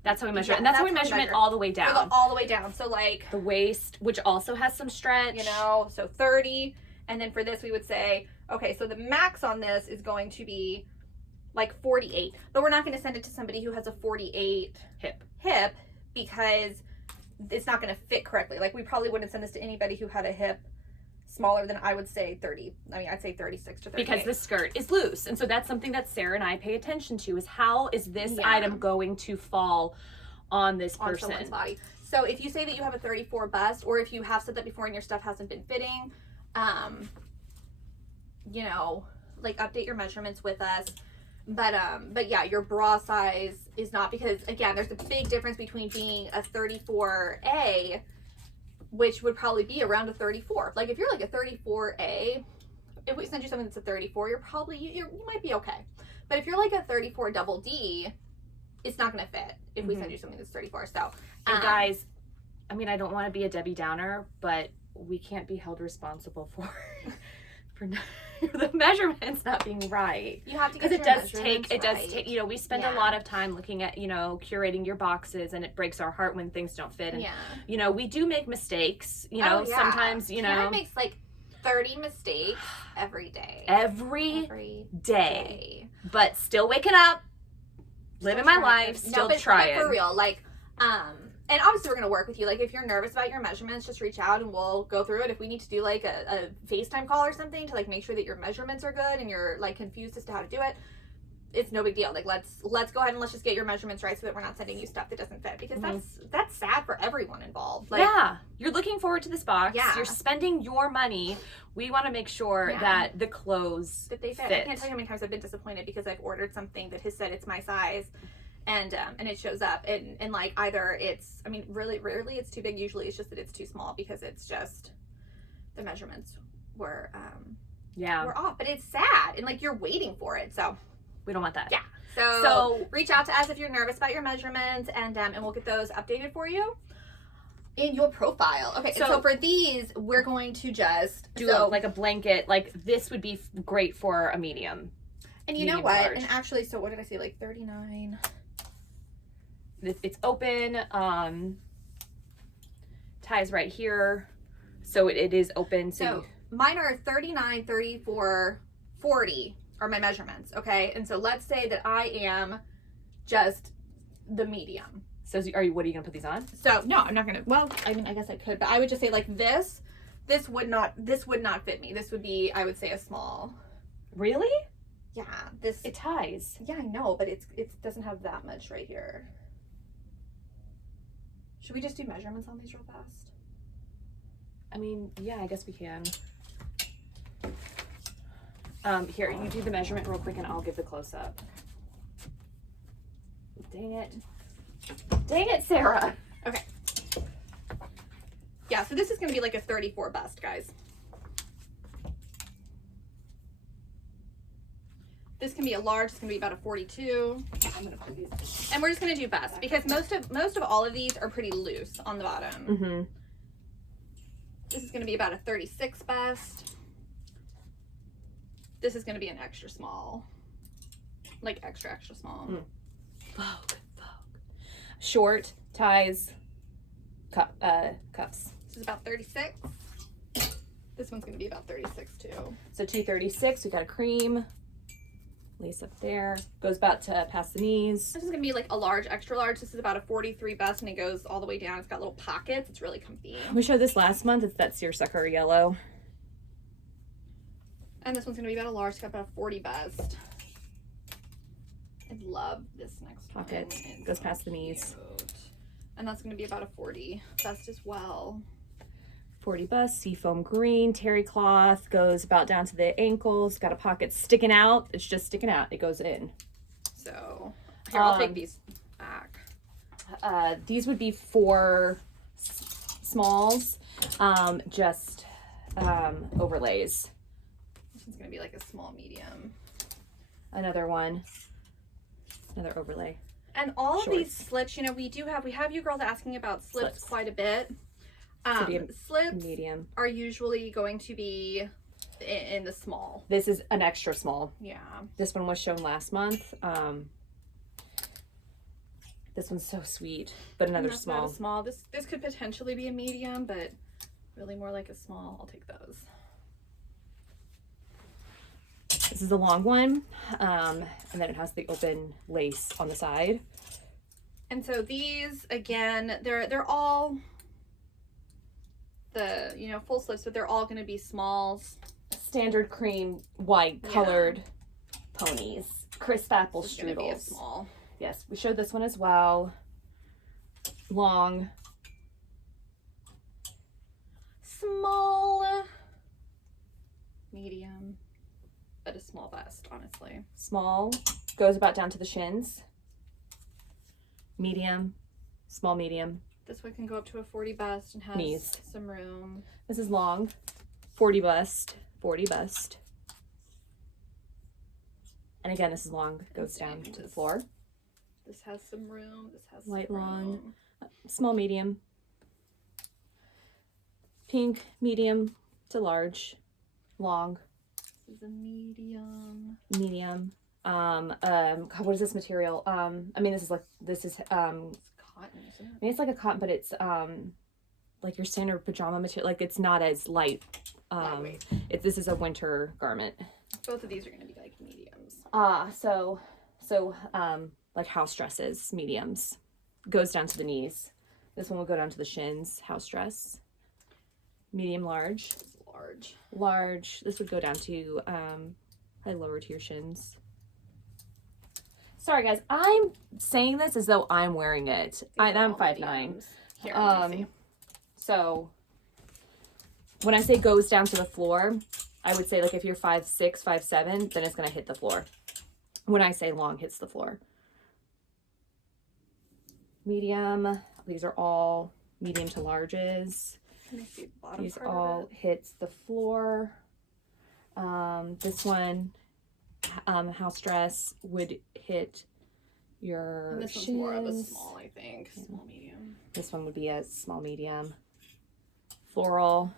that's how we measure it. And that's how we measure it all the way down. All the way down. So like the waist, which also has some stretch. So 30. And then for this, we would say, okay, so the max on this is going to be like 48. But we're not going to send it to somebody who has a 48 hip because it's not going to fit correctly. Like we probably wouldn't send this to anybody who had a hip smaller than, I would say, 30. I mean, I'd say 36 to 38. Because the skirt is loose. And so that's something that Sarah and I pay attention to, is how is this item going to fall on this person? On someone's body. So if you say that you have a 34 bust, or if you have said that before and your stuff hasn't been fitting, like update your measurements with us. But yeah, your bra size is not, because again, there's a big difference between being a 34A, which would probably be around a 34. Like if you're like a 34A, if we send you something that's a 34, you're probably, you might be okay. But if you're like a 34 double D, it's not going to fit if we send you something that's 34. So, and guys, I mean, I don't want to be a Debbie Downer, but we can't be held responsible for the measurements not being right. You have to, because it does take we spend a lot of time looking at curating your boxes, and it breaks our heart when things don't fit. And we do make mistakes. Sometimes Karen makes like 30 mistakes every day. Every day. But still waking up, living my life, still trying. But for real, like and obviously we're going to work with you. Like if you're nervous about your measurements, just reach out and we'll go through it. If we need to do like a FaceTime call or something to like make sure that your measurements are good and you're like confused as to how to do it, it's no big deal. Like let's go ahead and let's just get your measurements right so that we're not sending you stuff that doesn't fit, because that's sad for everyone involved. Like, you're looking forward to this box. You're spending your money. We want to make sure that the clothes that they fit. I can't tell you how many times I've been disappointed because I've ordered something that has said it's my size. And it shows up and like either it's, I mean, really rarely it's too big. Usually it's just that it's too small because it's just the measurements were off. But it's sad and like you're waiting for it. So we don't want that. Yeah. So reach out to us if you're nervous about your measurements, and we'll get those updated for you in your profile. Okay. So for these, we're going to just do like a blanket. Like this would be great for a medium. And you know what? Large. And actually, so what did I say? Like 39. It's open, ties right here, so it is open. So mine are 39, 34, 40 are my measurements, okay? And so let's say that I am just the medium. So what are you gonna put these on? So no, I'm not gonna. Well, I mean, I guess I could, but I would just say like this would not fit me. This would be, I would say, a small. Really? Yeah, this. It ties. Yeah, I know, but it doesn't have that much right here. Should we just do measurements on these real fast? I mean, yeah, I guess we can. Here, you do the measurement real quick and I'll give the close up. Dang it. Dang it, Sarah. Okay. Yeah, so this is going to be like a 34 bust, guys. This can be a large. It's going to be about a 42. I'm going to put these. And we're just going to do bust because most of all of these are pretty loose on the bottom. Mm-hmm. This is going to be about a 36 bust. This is going to be an extra small. Like extra small. Mm. Vogue. Short ties, cuffs. This is about 36. This one's going to be about 36 too. So 236, we got a cream. Lace up there. Goes about to past the knees. This is going to be like a large, extra large. This is about a 43 bust and it goes all the way down. It's got little pockets. It's really comfy. We showed this last month. It's that seersucker yellow. And this one's going to be about a large. It's got about a 40 bust. I love this next Pocket. one. Goes past the knees. Cute. And that's going to be about a 40 bust as well. 40 bust, seafoam green, terry cloth, goes about down to the ankles, got a pocket sticking out. It's just sticking out. It goes in. So, here, I'll take these back. These would be for smalls, just overlays. This one's going to be like a small medium. Another one. Another overlay. And all Shorts. of these slips, you know, we have you girls asking about slips quite a bit. Slips medium are usually going to be in the small. This is an extra small. Yeah. This one was shown last month. This one's so sweet, but another small. Not a small. This could potentially be a medium, but really more like a small. I'll take those. This is a long one, and then it has the open lace on the side. And so these, again, they're all the, you know, full slips, but they're all going to be smalls. Standard cream white colored ponies, crisp apple This is going to be a strudels. small. Yes, we showed this one as well. Long, small, medium, but a small bust, honestly. small, goes about down to the shins. Medium, small, medium. This one can go up to a 40 bust and has Knees. some room. This is long, 40 bust, 40 bust. And again, this is long, goes down to the floor. This has some room. This has Light, some long. room. Small, medium. Pink, medium to large. Long, This is a medium. medium. God, what is this material? I mean, this is It's cotton, isn't it? I mean, it's like a cotton, but it's like your standard pajama material. Like, it's not as light. Lightweight. This is a winter garment. Both of these are going to be like mediums. So like house dresses, mediums, goes down to the knees. This one will go down to the shins. House dress, medium, large, It's large. large. This would go down to probably lower to your shins. Sorry, guys, I'm saying this as though I'm wearing it. And I'm 5'9". Here, let me see. So when I say goes down to the floor, I would say like if you're 5'6", 5'7", then it's gonna hit the floor. When I say long hits the floor. Medium, these are all medium to larges. Can I see the bottom These part all of it? hits the floor. This one, house dress, would hit your And this one's shins. more of a small, I think. Small, medium. This one would be a small, medium. Floral.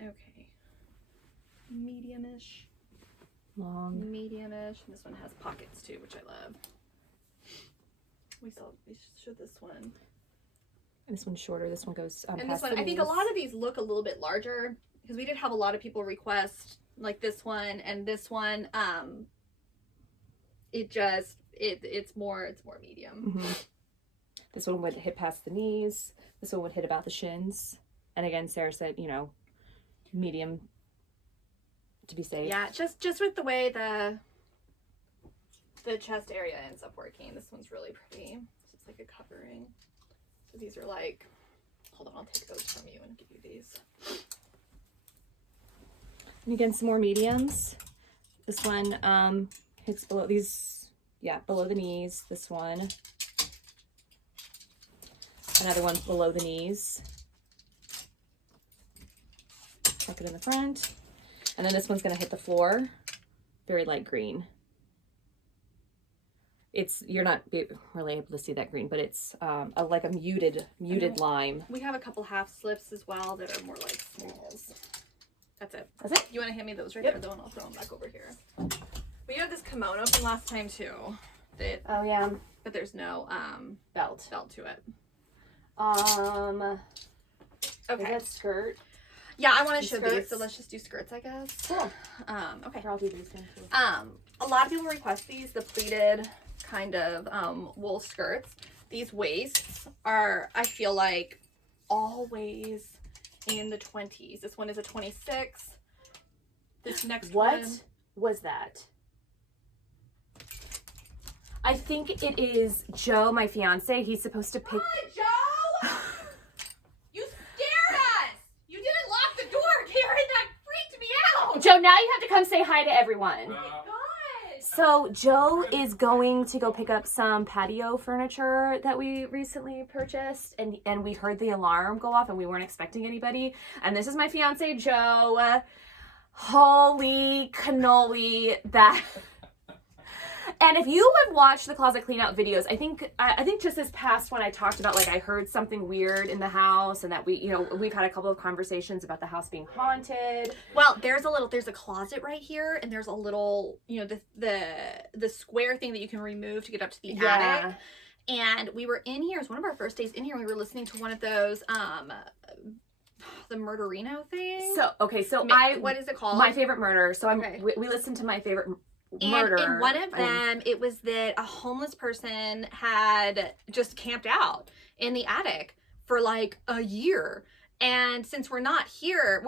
Okay. Medium-ish. Long. Medium-ish. And this one has pockets too, which I love. We showed this one. This one's shorter. This one goes And this past one, the I think a knees. lot of these look a little bit larger because we did have a lot of people request like this one and this one. It just, it's more medium. Mm-hmm. This one would hit past the knees. This one would hit about the shins. And again, Sarah said, you know, medium to be safe. Yeah, just with the way the chest area ends up working. This one's really pretty. It's like a covering. So these are like, hold on, I'll take those from you and give you these. And again, some more mediums. This one hits below these, below the knees. This one. Another one below the knees. Tuck it in the front. And then this one's going to hit the floor. Very light green. You're not really able to see that green, but it's like a muted lime. We have a couple half slips as well that are more like smalls. That's it. That's it? You want to hand me those right Yep. there, though, and I'll throw them back over here. We have this kimono from last time, too. Oh, yeah. But there's no Belt. to it. Okay. Is that skirt? Yeah, I want to show Skirts? these, so let's just do skirts, I guess. Cool. Okay. I'll do these ones too. A lot of people request these, the pleated kind of wool skirts. These waists are, I feel like, always in the 20s. This one is a 26. This next one. What was that? I think it is Joe, my fiance. He's supposed to pick. Hi, Joe! You scared us! You didn't lock the door, Karen! That freaked me out! Joe, now you have to come say hi to everyone. Oh my God! So Joe is going to go pick up some patio furniture that we recently purchased, and we heard the alarm go off and we weren't expecting anybody. And this is my fiance Joe. Holy cannoli, that. And if you have watched the closet clean out videos, I think just this past one I talked about, like, I heard something weird in the house, and that we've had a couple of conversations about the house being haunted. Well, there's a closet right here, and there's a little, the square thing that you can remove to get up to the attic. And we were in here, it was one of our first days in here, and we were listening to one of those the Murderino thing. What is it called? My Favorite Murder. So we listened to My Favorite Murder. And in one of them, it was that a homeless person had just camped out in the attic for like a year. And since we're not here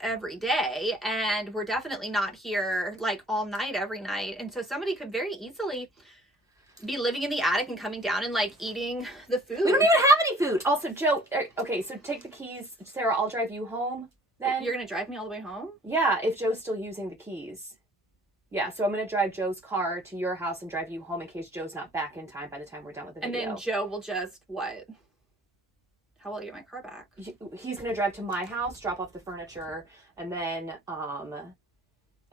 every day, and we're definitely not here like all night every night. And so somebody could very easily be living in the attic and coming down and like eating the food. We don't even have any food. Also, Joe, okay, so take the keys. Sarah, I'll drive you home then. You're going to drive me all the way home? Yeah, if Joe's still using the keys. Yeah, so I'm going to drive Joe's car to your house and drive you home in case Joe's not back in time by the time we're done with the video. And then Joe will just, what? How will I get my car back? He's going to drive to my house, drop off the furniture, and then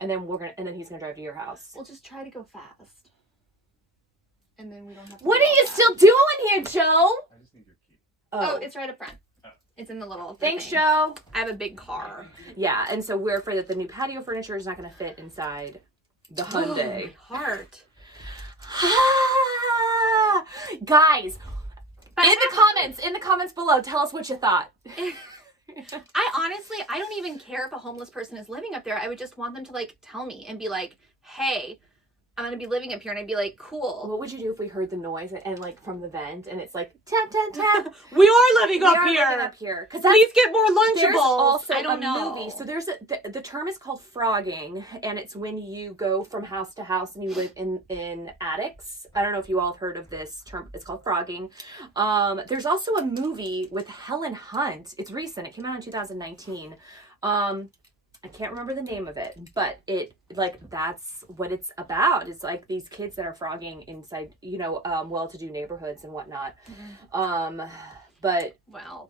he's going to drive to your house. We'll just try to go fast. And then we don't have to. What are you still doing here, Joe? I just need your key. Oh, it's right up front. It's in the little Thanks, thing. Joe. I have a big car. Yeah, and so we're afraid that the new patio furniture is not going to fit inside the Hyundai. Heart. Guys, in the comments below, tell us what you thought. I don't even care if a homeless person is living up there. I would just want them to like tell me and be like, hey, I'm going to be living up here. And I'd be like, cool. What would you do if we heard the noise and like from the vent and it's like tap, tap, tap. We are living up here. Please get more There's Lunchables. also I don't a know. movie. So there's the term is called frogging, and it's when you go from house to house and you live in attics. I don't know if you all have heard of this term. It's called frogging. There's also a movie with Helen Hunt. It's recent. It came out in 2019. I can't remember the name of it, but that's what it's about. It's like these kids that are frogging inside, well-to-do neighborhoods and whatnot. But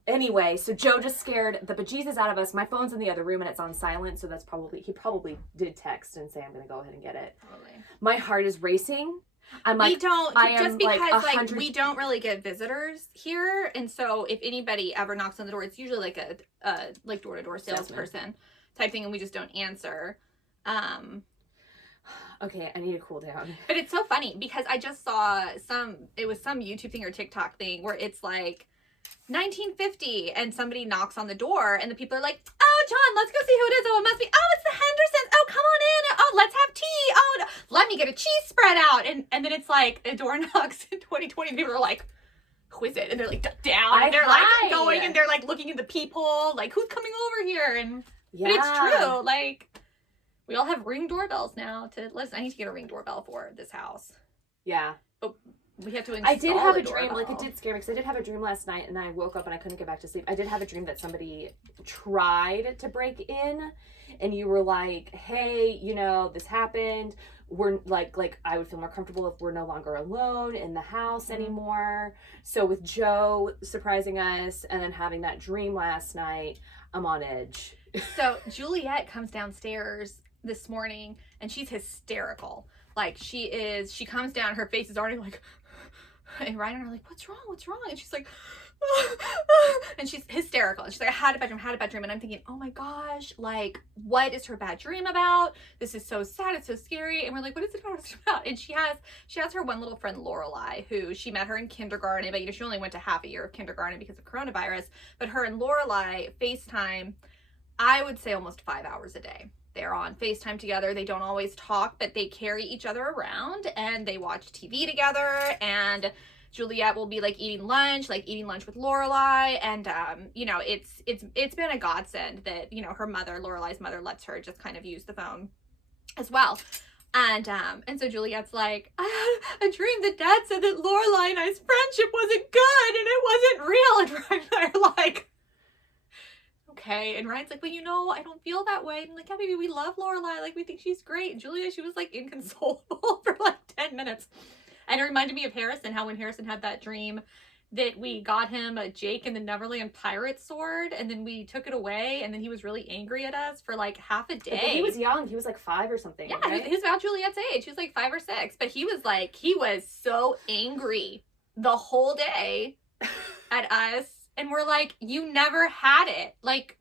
anyway, so Joe just scared the bejesus out of us. My phone's in the other room and it's on silent, so he probably did text and say, I'm going to go ahead and get it. Probably. My heart is racing. I'm like, we don't, just because we don't really get visitors here. And so if anybody ever knocks on the door, it's usually like a door-to-door salesperson type thing, and we just don't answer. Okay, I need to cool down. But it's so funny because I just saw some YouTube thing or TikTok thing where it's like 1950 and somebody knocks on the door and the people are like, oh, John, let's go see who it is. Oh, it must be, oh, it's the Hendersons. Oh, come on in. oh, let's have tea. Oh, no, let me get a cheese spread out. And then it's like a door knocks in 2020. People are like, who is it? And they're like down. And they're like going and they're like looking in the peephole, like who's coming over here? And but it's true. Like we all have Ring doorbells now. I need to get a Ring doorbell for this house. Yeah. But we have to install I did have a doorbell. dream, like it did scare me because I did have a dream last night and I woke up and I couldn't get back to sleep. I did have a dream that somebody tried to break in and you were like, hey, you know, this happened. We're like I would feel more comfortable if we're no longer alone in the house anymore. So with Joe surprising us and then having that dream last night, I'm on edge. So Juliet comes downstairs this morning and she's hysterical. Like she comes down, her face is already like, and Ryan and I are like, what's wrong? And she's like, and she's hysterical. And she's like, I had a bedroom. And I'm thinking, oh my gosh, like, what is her bad dream about? This is so sad. It's so scary. And we're like, what is it about? And she has her one little friend, Lorelai, who she met her in kindergarten, but she only went to half a year of kindergarten because of coronavirus. But her and Lorelai FaceTime, I would say almost 5 hours a day. They're on FaceTime together. They don't always talk, but they carry each other around and they watch TV together. And Juliet will be like eating lunch with Lorelai. And, you know, it's been a godsend that, you know, her mother, Lorelai's mother, lets her just kind of use the phone as well. And so Juliet's like, I had a dream that Dad said that Lorelai and I's friendship wasn't good and it wasn't real. And Ryan and I are like, okay. And Ryan's like, but you know, I don't feel that way. And I'm like, yeah, baby, we love Lorelai. Like, we think she's great. And Julia, she was like inconsolable for like 10 minutes. And it reminded me of Harrison, how when Harrison had that dream that we got him a Jake and the Neverland Pirate sword, and then we took it away, and then he was really angry at us for like half a day. But he was young. He was like 5 or something. Yeah, right? he was about Juliet's age. He was like 5 or 6. But he was so angry the whole day at us. And we're like, you never had it. Like,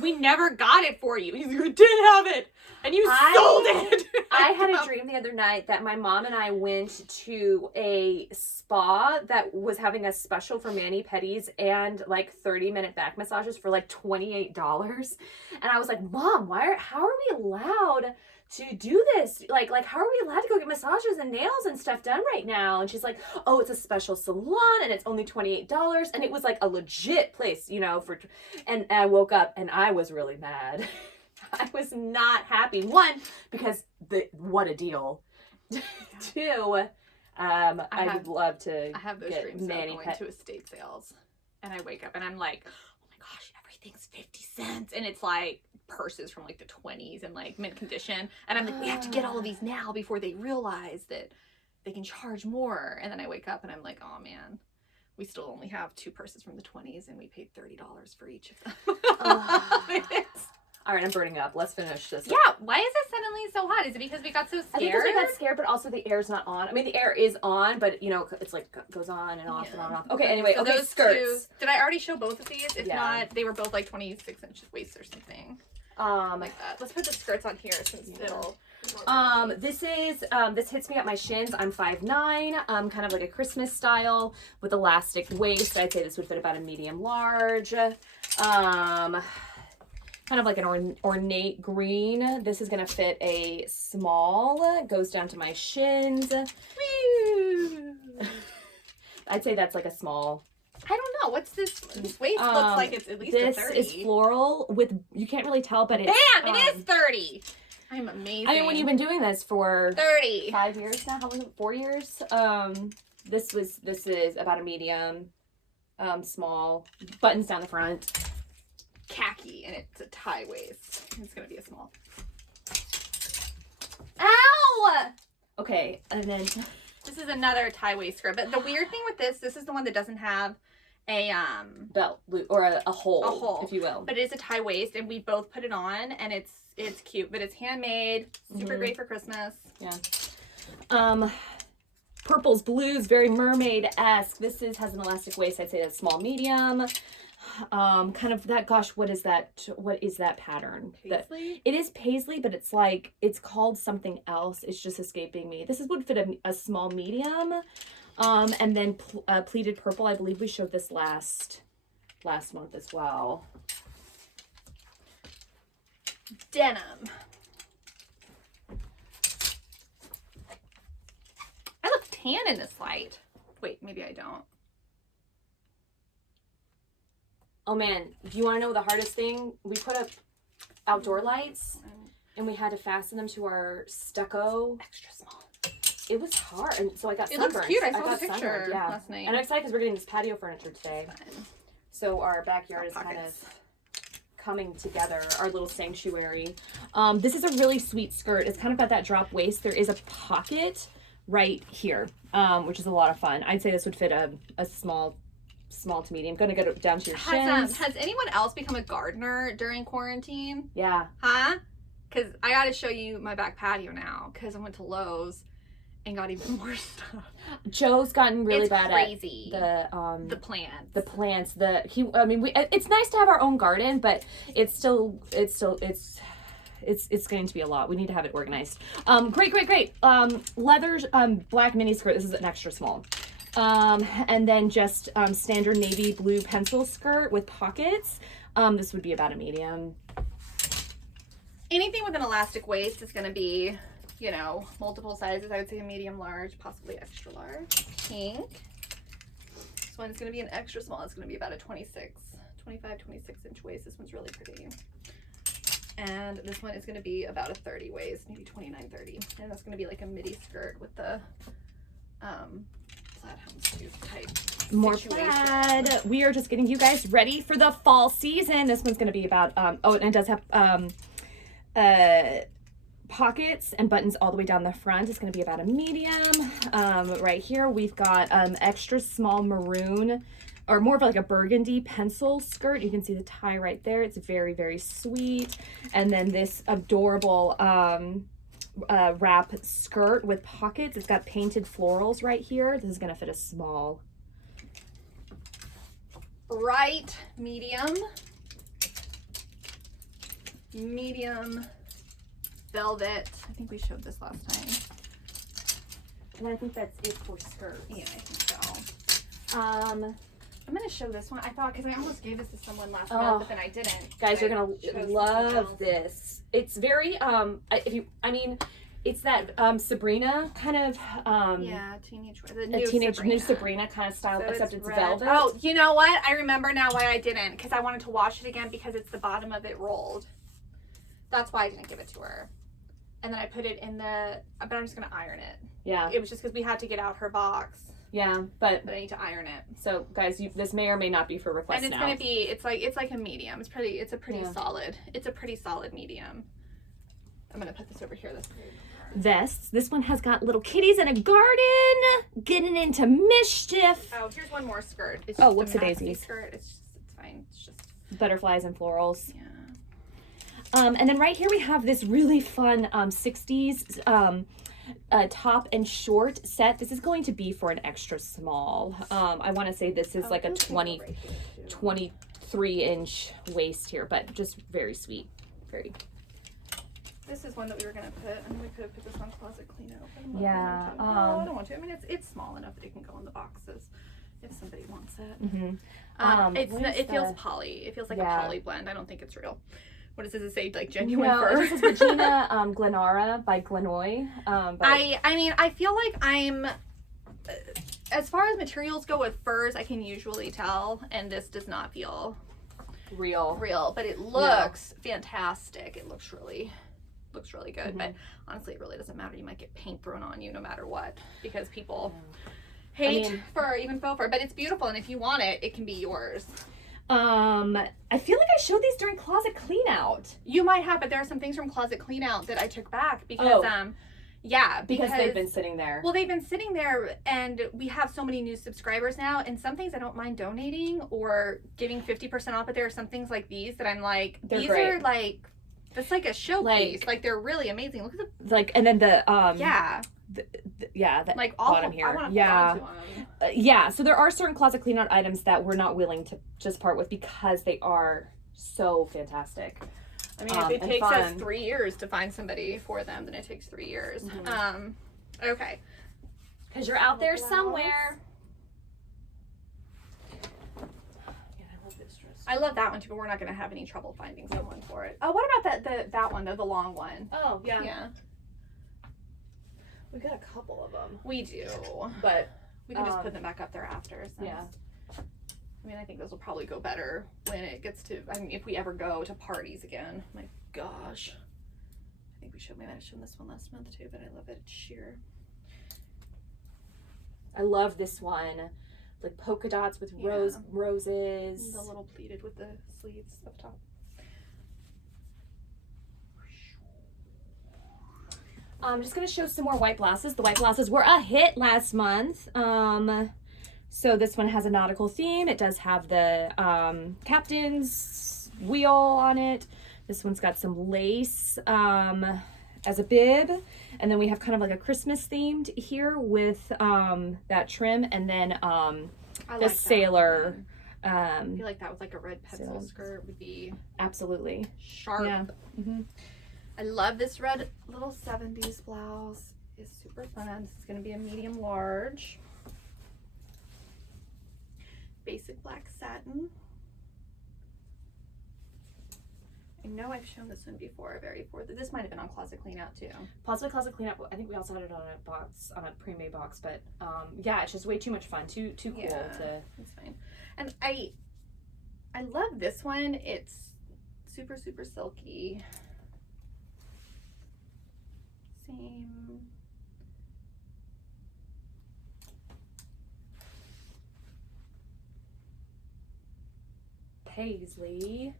we never got it for you. He's like, you did have it. And you sold it. I had a dream the other night that my mom and I went to a spa that was having a special for mani-pedis and like 30-minute back massages for like $28. And I was like, Mom, how are we allowed to do this? Like how are we allowed to go get massages and nails and stuff done right now? And she's like, oh, it's a special salon and it's only $28. And it was like a legit place, you know, and I woke up and I was really mad. I was not happy. 1, because what a deal. 2, I would love to. I have those dreams of going to estate sales, and I wake up and I'm like, oh my gosh, everything's 50 cents, and it's like purses from like the 20s and like mint condition, and I'm like, we have to get all of these now before they realize that they can charge more. And then I wake up and I'm like, oh man, we still only have 2 purses from the 20s, and we paid $30 for each of them. All right, I'm burning up. Let's finish this. Yeah, why is it suddenly so hot? Is it because we got so scared? I think because we got scared, but also the air's not on. I mean, the air is on, but, you know, it's like goes on and off and on and off. Okay, anyway, so those skirts. Did I already show both of these? If not, they were both like 26 inch waists or something. Like that. Let's put the skirts on here since it'll... This hits me at my shins. I'm 5'9", kind of like a Christmas style with elastic waist. I'd say this would fit about a medium large. Kind of like an ornate green. This is going to fit a small. It goes down to my shins. I'd say that's like a small. I don't know. What's this? This waist looks like it's at least a 30. This is floral with, you can't really tell, but it's... Bam! It is 30! I'm amazing. I mean, when you've been doing this for... 30. 5 years now? How long? 4 years? This is about a medium, small, buttons down the front. Khaki, and it's a tie waist. It's gonna be a small. Ow! Okay, and then this is another tie waist skirt. But the weird thing with this is the one that doesn't have a belt loop or a hole, if you will. But it is a tie waist, and we both put it on, and it's cute. But it's handmade, super great for Christmas. Yeah. Purples, blues, very mermaid-esque. This has an elastic waist. I'd say that's small, medium. Kind of that, gosh, what is that pattern? Paisley? It is paisley, but it's like, it's called something else. It's just escaping me. This would fit a small, medium. And then pleated purple. I believe we showed this last month as well. Denim. tan in this light. Wait, maybe I don't. Oh man, do you want to know the hardest thing? We put up outdoor lights and we had to fasten them to our stucco. Extra small. It was hard, and so I got It sunburned. looks cute. I saw got the picture sunburned, yeah. last night. And I'm excited because we're getting this patio furniture today. Fun. So our backyard is Got kind of pockets. coming together, our little sanctuary. This is a really sweet skirt. It's kind of got that drop waist. There is a pocket right here, which is a lot of fun. I'd say this would fit a small to medium. Gonna go down to your shins. Has anyone else become a gardener during quarantine? Yeah. Huh? Because I got to show you my back patio now because I went to Lowe's and got even more stuff. Joe's gotten really It's bad crazy. at The plants. the plants. It's nice to have our own garden, but it's going to be a lot. We need to have it organized. Great. Leather black mini skirt. This is an extra small. And then just standard navy blue pencil skirt with pockets. This would be about a medium. Anything with an elastic waist is going to be, you know, multiple sizes. I would say a medium, large, possibly extra large. Pink. This one's going to be an extra small. It's going to be about a 25, 26 inch waist. This one's really pretty. And this one is going to be about a 30 waist, maybe 29, 30. And that's going to be like a midi skirt with the plaid houndstooth type More situation. plaid. We are just getting you guys ready for the fall season. This one's going to be about, and it does have pockets and buttons all the way down the front. It's going to be about a medium. Right here we've got extra small maroon, or more of like a burgundy pencil skirt. You can see the tie right there. It's very, very sweet. And then this adorable wrap skirt with pockets. It's got painted florals right here. This is going to fit a small. Right, medium velvet. I think we showed this last time. And I think that's it for skirts. Yeah, I think so. I'm gonna show this one. I thought, because I almost gave this to someone last month, but then I didn't. Guys, you're I gonna chose something love else. this. It's very it's that Sabrina kind of Yeah, teenage wear. a teenage new Sabrina kind of style, So except it's red. velvet. Oh, you know what? I remember now why I didn't, because I wanted to wash it again because it's the bottom of it rolled. That's why I didn't give it to her. And then I put it in but I'm just gonna iron it. Yeah, It was just because we had to get out her box, yeah, but but I need to iron it. so guys, this may or may not be for request And it's now. gonna be, it's like a medium. It's a pretty Yeah. solid. It's a pretty solid medium. I'm gonna put this over here. Vests. This one has got little kitties in a garden getting into mischief. Oh, here's one more skirt. It's Oh, just a whoopsie maxi daisies. skirt. It's fine. It's just, Butterflies and florals. yeah. And then right here we have this really fun 60s top and short set. This is going to be for an extra small. I want to say this is like a 23 inch waist here, but just very sweet. Very. This is one that we were gonna put. I mean, we could have put this on closet clean out. But I'm not Yeah, going to. No, I don't want to. I mean, it's small enough that it can go in the boxes if somebody wants it. Mm-hmm. It feels poly. It feels like a poly blend. I don't think it's real. What does it say? Like genuine No, fur? this is Regina Glenara by Glenoy. But I mean, I feel like I'm. As far as materials go with furs, I can usually tell, and this does not feel real. but it looks fantastic. It looks really good. But honestly, it really doesn't matter. You might get paint thrown on you no matter what, because people hate fur, even faux fur. But it's beautiful, and if you want it, it can be yours. I feel like I showed these during closet clean out. You might have, but there are some things from closet clean out that I took back because because they've been sitting there. Well, they've been sitting there, and we have so many new subscribers now, and some things I don't mind donating or giving 50% off, but there are some things like these that I'm like, They're these great. are like, that's like a showpiece. Like they're really amazing. Look at the And then the that bottom here. I want to hold on to them. Yeah, so there are certain closet clean out items that we're not willing to just part with because they are so fantastic. I mean, if it and takes us fun. 3 years to find somebody for them, then it takes 3 years. Okay. Because you're out there somewhere. I love that one too, but we're not going to have any trouble finding someone for it. Oh, what about that one though, the long one? Oh, Yeah. We got a couple of them. We do. But we can just put them back up there after. Since, yeah. I mean, I think those will probably go better when it gets to, I mean, if we ever go to parties again. My gosh. I think we might have shown this one last month too, but I love it. It's sheer. I love this one. Like polka dots with roses. The little pleated with the sleeves up top. I'm just going to show some more white blouses. The white blouses were a hit last month. So this one has a nautical theme. It does have the captain's wheel on it. This one's got some lace as a bib. And then we have kind of like a Christmas themed here with that trim. And then the sailor. I feel like that was like a red pencil skirt would be absolutely sharp. Yeah. Mm-hmm. I love this red little 70s blouse. It's super fun. This is going to be a medium large. Basic black satin. I know I've shown this one before, this might have been on Closet Clean Out too. Possibly Closet Clean Out. I think we also had it on a box, on a pre-made box, but yeah, it's just way too much fun. Too cool to. It's fine. And I love this one. It's super, super silky. Same. Paisley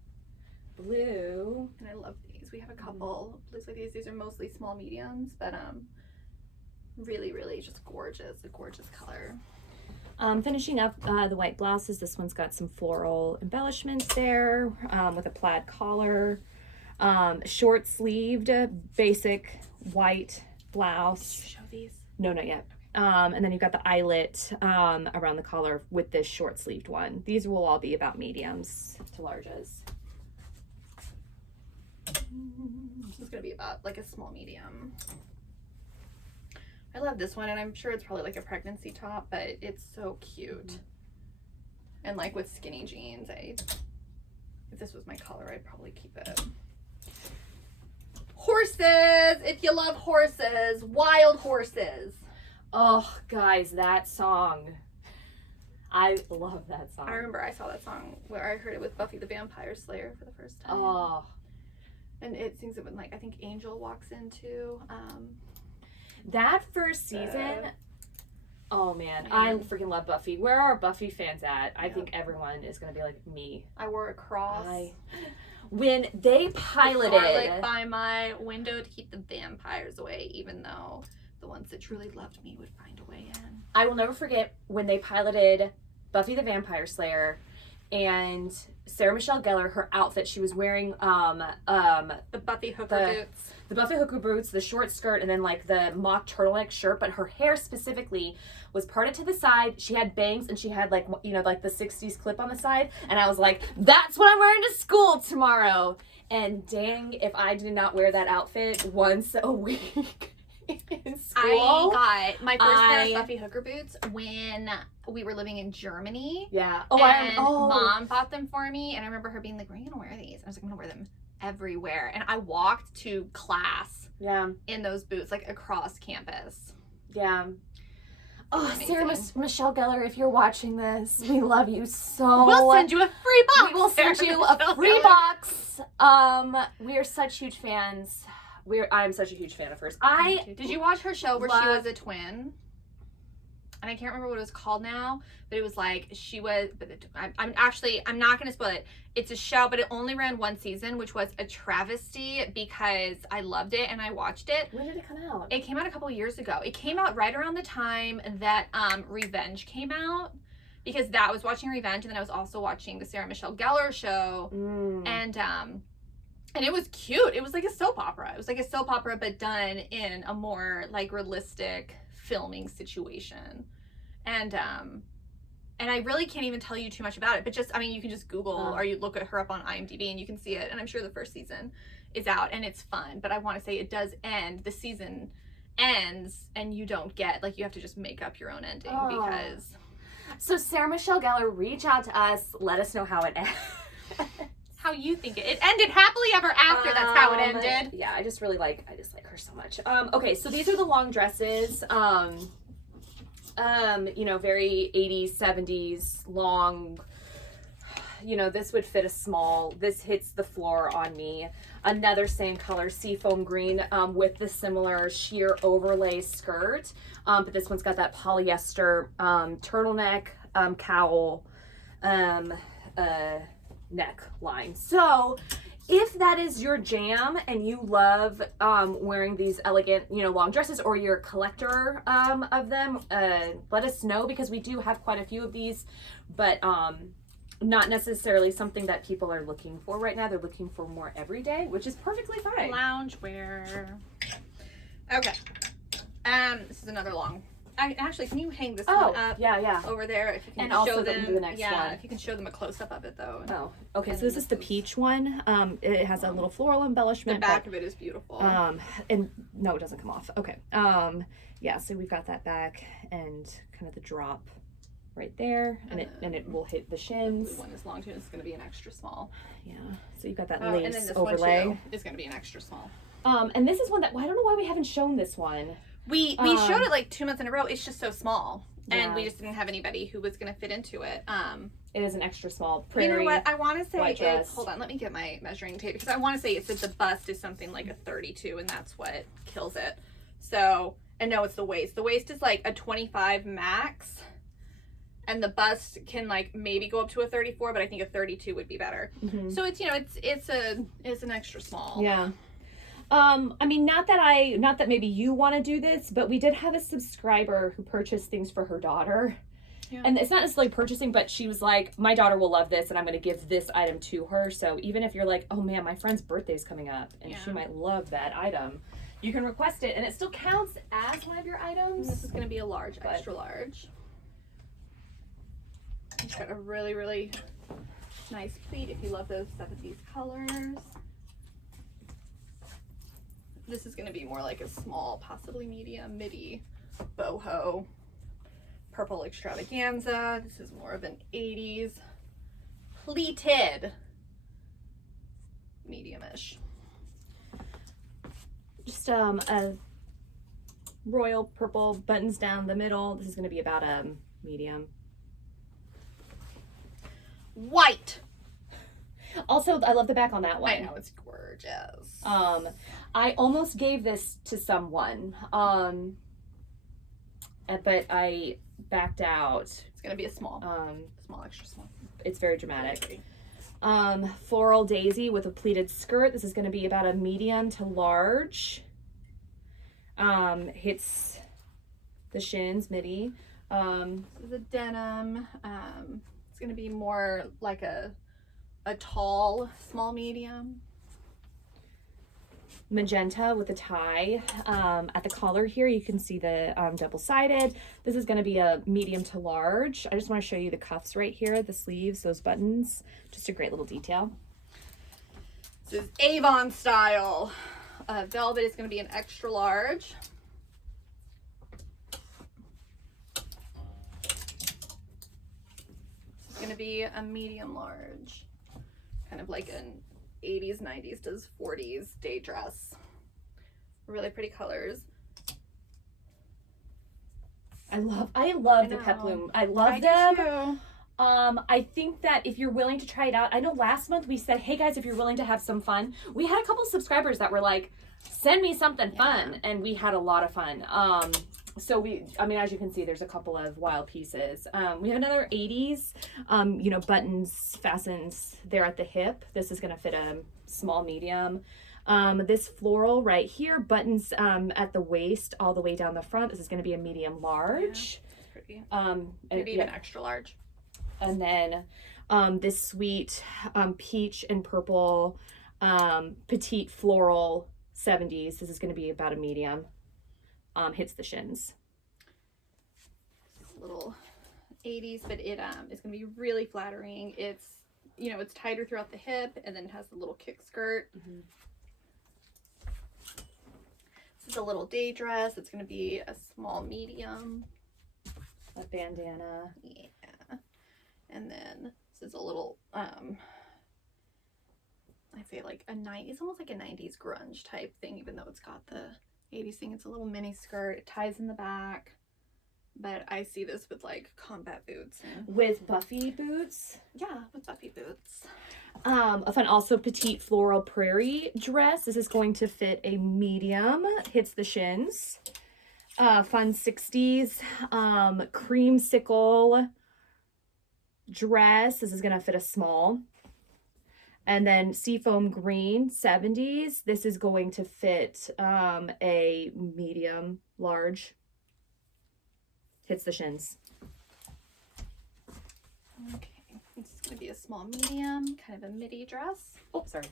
blue. And I love these. We have a couple blues like these. These are mostly small mediums, but really, really just gorgeous. A gorgeous color. Finishing up the white blouses. This one's got some floral embellishments there with a plaid collar. Short sleeved basic white blouse. Did you show these? No, not yet. And then you've got the eyelet around the collar with this short sleeved one. These will all be about mediums to larges. This is gonna be about like a small medium. I love this one, and I'm sure it's probably like a pregnancy top, but it's so cute. Mm-hmm. And like with skinny jeans, if this was my color, I'd probably keep it. Horses! If you love horses, wild horses. Oh, guys, that song. I love that song. I remember I saw that song where I heard it with Buffy the Vampire Slayer for the first time. Oh. And it sings it when, like, I think Angel walks into. That first season, oh man, I freaking love Buffy. Where are Buffy fans at? I think everyone is going to be like me. I wore a cross. When they piloted like by my window to keep the vampires away, even though the ones that truly loved me would find a way in. I will never forget when they piloted Buffy the Vampire Slayer, and Sarah Michelle Gellar, her outfit, she was wearing the Buffy hooker boots. The Buffy hooker boots, the short skirt, and then like the mock turtleneck shirt, but her hair specifically was parted to the side. She had bangs, and she had like, you know, like the 60s clip on the side. And I was like, that's what I'm wearing to school tomorrow. And dang, if I did not wear that outfit once a week in school. I got my first pair of Buffy hooker boots when we were living in Germany. Yeah. Mom bought them for me, and I remember her being like, "Where are you gonna wear these?" I was like, "I'm gonna wear them everywhere." And I walked to class in those boots, like across campus. Yeah. Oh, Sarah Michelle Gellar, if you're watching this, we love you so. We'll send you a free box. We will send you a free box. We are such huge fans. I'm such a huge fan of hers. Did you watch her show where she was a twin? And I can't remember what it was called now, but it was like she was. I'm not going to spoil it. It's a show, but it only ran one season, which was a travesty because I loved it and I watched it. When did it come out? It came out a couple years ago. It came out right around the time that Revenge came out, because I was watching Revenge, and then I was also watching the Sarah Michelle Gellar show, and it was cute. It was like a soap opera. It was like a soap opera, but done in a more like realistic filming situation. And I really can't even tell you too much about it, but just, I mean, you can just Google or you look at her up on IMDb and you can see it. And I'm sure the first season is out and it's fun, but I want to say it does end. The season ends and you don't get, like, you have to just make up your own ending because. So Sarah Michelle Gellar, reach out to us. Let us know how it ends. How you think it ended happily ever after. That's how it ended. Yeah, I just like her so much. Okay, so these are the long dresses. You know, very 80s, 70s, long. You know, this would fit a small. This hits the floor on me. Another same color, seafoam green, with the similar sheer overlay skirt. But this one's got that polyester turtleneck, cowl, neckline. So if that is your jam and you love wearing these elegant, you know, long dresses, or you're a collector of them, let us know, because we do have quite a few of these, but not necessarily something that people are looking for right now. They're looking for more everyday, which is perfectly fine. Lounge wear. Okay. This is another long. Actually, can you hang this one up? Yeah. Over there, if you can And show also them. the next one. If you can show them a close up of it though. Oh, okay. So this is the peach one. It has a little floral embellishment. The back of it is beautiful. And no, it doesn't come off. Okay. Yeah. So we've got that back and kind of the drop right there, and it will hit the shins. The blue one is long too. It's going to be an extra small. Yeah. So you've got that and then lace this overlay. one too is going to be an extra small. And this is one that I don't know why we haven't shown this one. We showed it like 2 months in a row. It's just so small, and Yeah. we just didn't have anybody who was going to fit into it. It is an extra small Prairie. You know what? I want to say white dress. it's. Hold on, let me get my measuring tape, because I want to say it said the bust is something like a 32, and that's what kills it. So, and no, it's the waist. The waist is like a 25 max. And the bust can like maybe go up to a 34, but I think a 32 would be better. Mm-hmm. So it's, you know, it's an extra small. Yeah. I mean, not that maybe you want to do this, but we did have a subscriber who purchased things for her daughter. Yeah. And it's not necessarily purchasing, but she was like, my daughter will love this, and I'm going to give this item to her. So even if you're like, oh man, my friend's birthday's coming up, and she might love that item, you can request it, and it still counts as one of your items. And this is going to be a large, extra large. It's got a really, really nice pleat if you love those 70s colors. This is going to be more like a small, possibly medium, midi, boho, purple extravaganza. This is more of an 80s pleated, medium-ish. Just a royal purple, buttons down the middle. This is going to be about a medium. White. Also, I love the back on that one. I know, it's gorgeous. I almost gave this to someone, but I backed out. It's gonna be a small, small, extra small. It's very dramatic. Floral daisy with a pleated skirt. This is going to be about a medium to large. Hits the shins, midi. This is a denim. It's gonna be more like a tall, small, medium. Magenta with a tie. At the collar here, you can see the double-sided. This is going to be a medium to large. I just want to show you the cuffs right here, the sleeves, those buttons. Just a great little detail. This is Avon style. Velvet is going to be an extra large. This is going to be a medium large. Kind of like an 80s, 90s to 40s day dress. Really pretty colors. I love the peplum. I love them. I think that if you're willing to try it out, I know last month we said, hey guys, if you're willing to have some fun, we had a couple subscribers that were like, send me something fun, and we had a lot of fun. So I mean, as you can see, there's a couple of wild pieces. We have another 80s, you know, buttons, fastens there at the hip. This is going to fit a small, medium. This floral right here, buttons at the waist all the way down the front. This is going to be a medium large. Yeah, it's pretty. Maybe even extra large. And then this sweet peach and purple petite floral 70s. This is going to be about a medium. Hits the shins. Little 80s, but it is going to be really flattering. It's, you know, it's tighter throughout the hip, and then it has the little kick skirt. Mm-hmm. This is a little day dress. It's going to be a small medium. A bandana. Yeah. And then this is a little I'd say like a 90s, almost like a 90s grunge type thing, even though it's got the 80s thing. It's a little mini skirt. It ties in the back. But I see this with like combat boots. With Buffy boots. Yeah, with Buffy boots. A fun also petite floral prairie dress. This is going to fit a medium. Hits the shins. Fun 60s creamsicle dress. This is going to fit a small. And then seafoam green 70s. This is going to fit a medium large. Hits the shins. Okay, this is going to be a small medium, kind of a midi dress. Oh, sorry.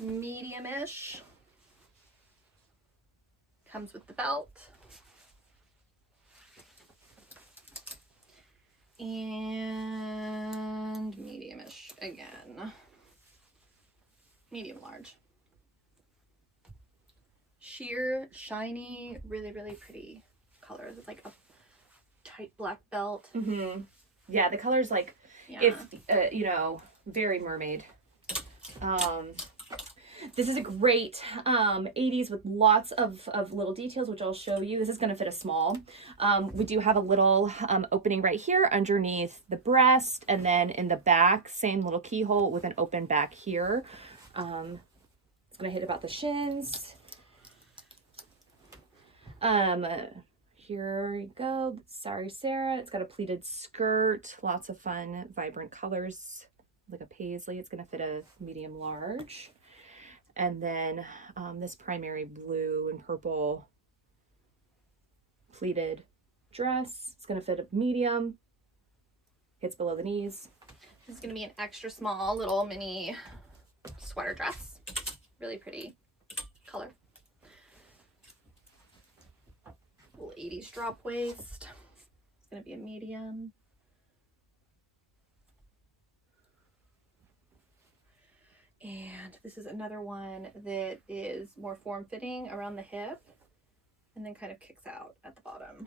Medium-ish. Comes with the belt. And medium-ish again. Medium large. Sheer, shiny, really, really pretty colors. It's like a tight black belt. Mm-hmm. Yeah, the color's like, Yeah. if, you know, very mermaid. This is a great 80s with lots of little details, which I'll show you. This is going to fit a small. We do have a little opening right here underneath the breast, and then in the back, same little keyhole with an open back here. It's going to hit about the shins. Here you go. Sorry, Sarah. It's got a pleated skirt, lots of fun, vibrant colors, like a paisley. It's going to fit a medium large. And then this primary blue and purple pleated dress. It's going to fit a medium. Hits below the knees. This is going to be an extra small little mini sweater dress. Really pretty color. Little 80s drop waist. It's going to be a medium. And this is another one that is more form-fitting around the hip and then kind of kicks out at the bottom.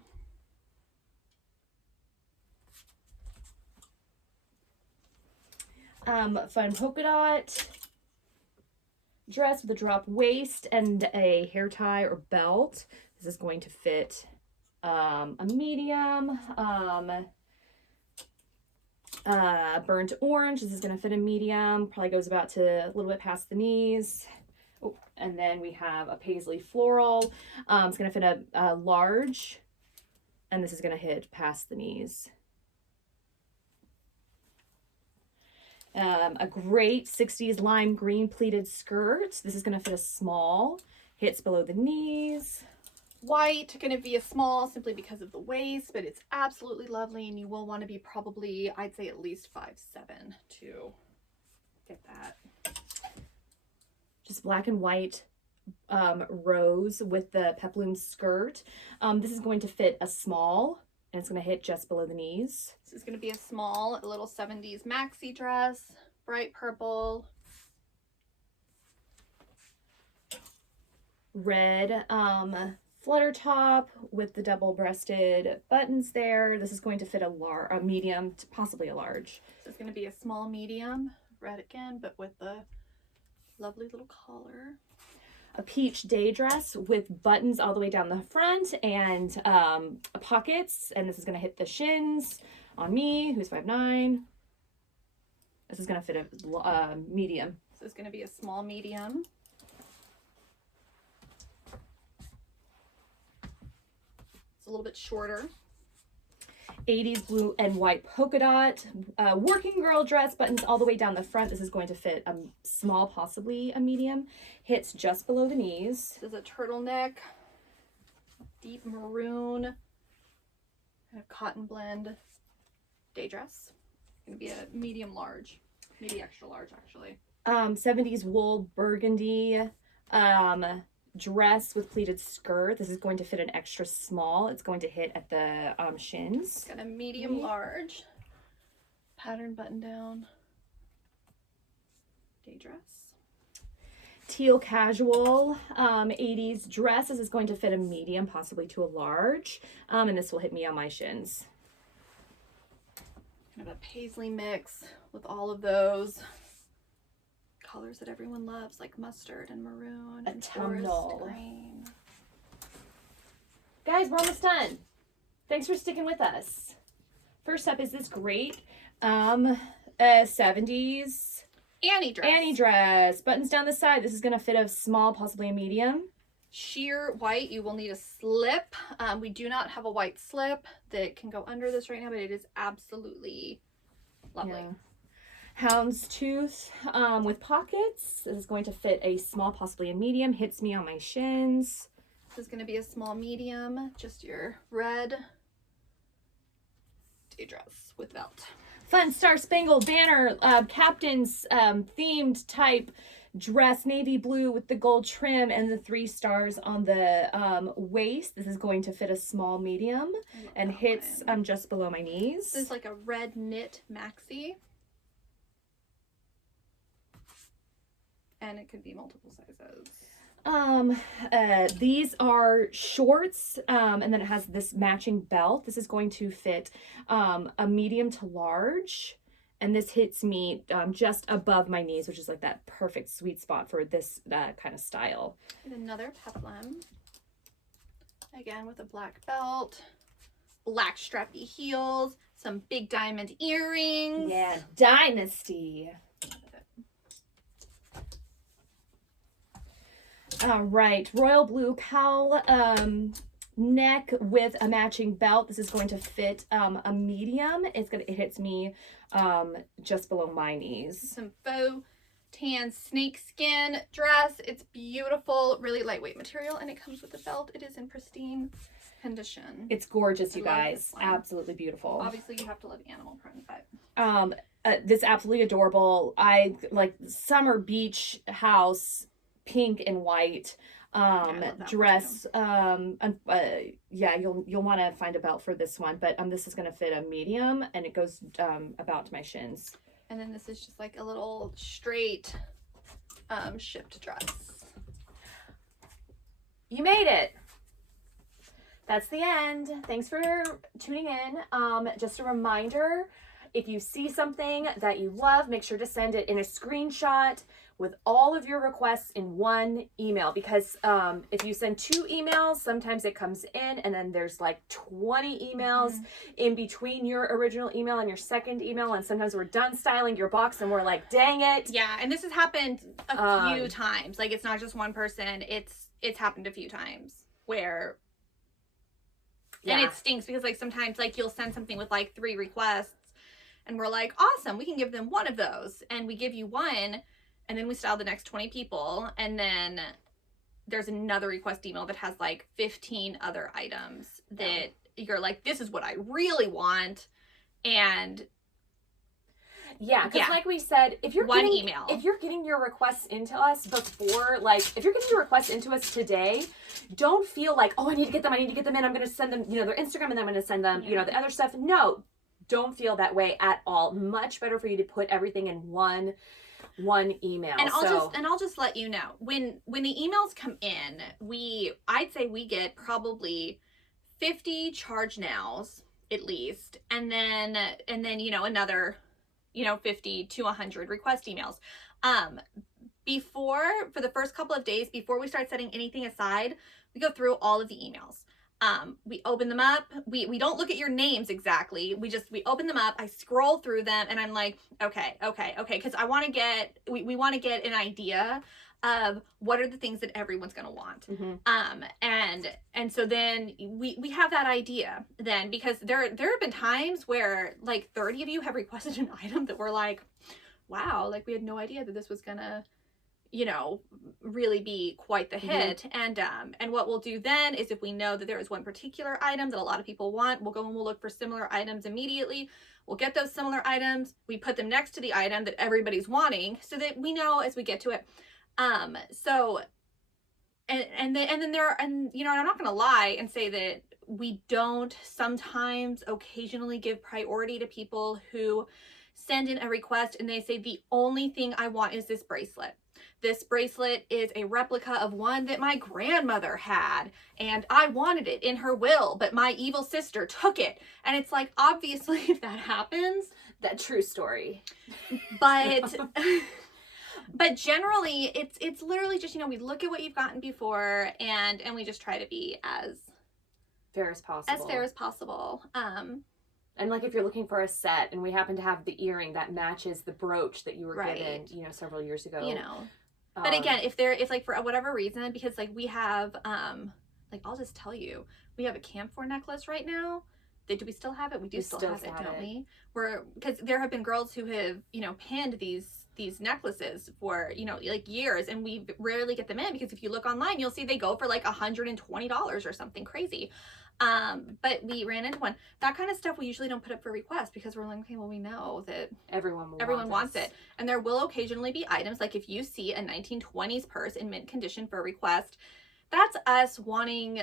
Fun polka dot dress with a drop waist and a hair tie or belt. This is going to fit a medium. Burnt orange. This is going to fit a medium. Probably goes about to a little bit past the knees. Oh, and then we have a paisley floral. It's going to fit a large, and this is going to hit past the knees. A great 60s lime green pleated skirt. This is going to fit a small. Hits below the knees. White, going to be a small simply because of the waist, but it's absolutely lovely, and you will want to be probably, I'd say, at least 5'7" to get that. Just black and white rose with the peplum skirt. This is going to fit a small, and it's going to hit just below the knees. This is going to be a small, a little 70s maxi dress, bright purple. Red flutter top with the double-breasted buttons there. This is going to fit a medium, possibly a large. This is going to be a small medium, red again, but with the lovely little collar. A peach day dress with buttons all the way down the front and pockets, and this is going to hit the shins on me, who's 5'9". This is going to fit a medium. This is going to be a small medium. It's a little bit shorter. 80s blue and white polka dot working girl dress, buttons all the way down the front. This is going to fit a small, possibly a medium. Hits just below the knees. This is a turtleneck, deep maroon, kind of cotton blend day dress. Gonna be a medium large, maybe extra large actually. 70s wool burgundy dress with pleated skirt. This is going to fit an extra small. It's going to hit at the shins. Got a medium large pattern button down day dress. Teal casual 80s dress. This is going to fit a medium, possibly to a large, and this will hit me on my shins. Kind of a paisley mix with all of those colors that everyone loves, like mustard and maroon and Autumnal. forest green. Guys, we're almost done. Thanks for sticking with us. First up is this great 70s Annie dress. Annie dress. Buttons down the side. This is going to fit a small, possibly a medium. Sheer white. You will need a slip. We do not have a white slip that can go under this right now, but it is absolutely lovely. Yeah. Houndstooth with pockets. This is going to fit a small, possibly a medium. Hits me on my shins. This is going to be a small medium. Just your red day dress with belt. Fun Star Spangled Banner captain's themed type dress, navy blue with the gold trim and the 3 stars on the waist. This is going to fit a small medium and hits just below my knees. This is like a red knit maxi. And it could be multiple sizes. These are shorts, and then it has this matching belt. This is going to fit a medium to large, and this hits me just above my knees, which is like that perfect sweet spot for this kind of style. And another peplum, again with a black belt, black strappy heels, some big diamond earrings. Yeah, Dynasty. All right, royal blue cowl neck with a matching belt. This is going to fit a medium. It hits me just below my knees. Some faux tan snakeskin dress. It's beautiful, really lightweight material, and it comes with a belt. It is in pristine condition. It's gorgeous, you I love guys. this one. Absolutely beautiful. Obviously, you have to love animal print, but this is absolutely adorable. I like summer beach house. Pink and white dress. Yeah, you'll want to find a belt for this one, but this is going to fit a medium, and it goes about to my shins. And then this is just like a little straight shipped dress. You made it. That's the end. Thanks for tuning in. Just a reminder, if you see something that you love, make sure to send it in a screenshot with all of your requests in one email, because if you send 2 emails, sometimes it comes in and then there's like 20 emails in between your original email and your second email, and sometimes we're done styling your box and we're like, dang it. Yeah, and this has happened a few times. Like, it's not just one person. It's happened a few times where and it stinks because like sometimes like you'll send something with like 3 requests and we're like, awesome, we can give them one of those, and we give you one. And then we style the next 20 people, and then there's another request email that has like 15 other items that you're like, this is what I really want. And yeah, because like we said, if you're getting your requests into us before, like if you're getting your requests into us today, don't feel like, oh, I need to get them in, I'm going to send them, their Instagram, and then I'm going to send them, the other stuff. No, don't feel that way at all. Much better for you to put everything in one email. And I'll just let you know, when the emails come in, I'd say we get probably 50 charge nows at least, and then another 50 to 100 request emails. For the first couple of days before we start setting anything aside, we go through all of the emails. We open them up. We don't look at your names exactly. We open them up. I scroll through them, and I'm like, okay. Because we want to get an idea of what are the things that everyone's going to want. And so then we have that idea then, because there have been times where like 30 of you have requested an item that we're like, wow, like we had no idea that this was going to, really be quite the hit. And what we'll do then is, if we know that there is one particular item that a lot of people want, we'll go and we'll look for similar items immediately. We'll get those similar items. We put them next to the item that everybody's wanting, so that we know as we get to it. And I'm not going to lie and say that we don't sometimes occasionally give priority to people who send in a request and they say, the only thing I want is this bracelet. This bracelet is a replica of one that my grandmother had, and I wanted it in her will, but my evil sister took it. And it's like, obviously, if that happens, that true story. But But generally, it's literally just, we look at what you've gotten before, and we just try to be as fair as possible. As fair as possible. And like if you're looking for a set and we happen to have the earring that matches the brooch that you were given, several years ago. But again, if like for whatever reason, because like we have, like I'll just tell you, we have a camphor necklace right now. Do we still have it? We still have it, don't we? Because there have been girls who have, pinned these necklaces for, like years, and we rarely get them in because if you look online, you'll see they go for like $120 or something crazy. But we ran into one. That kind of stuff we usually don't put up for request because we're like, okay, well, we know that everyone wants it. And there will occasionally be items like if you see a 1920s purse in mint condition for a request, that's us wanting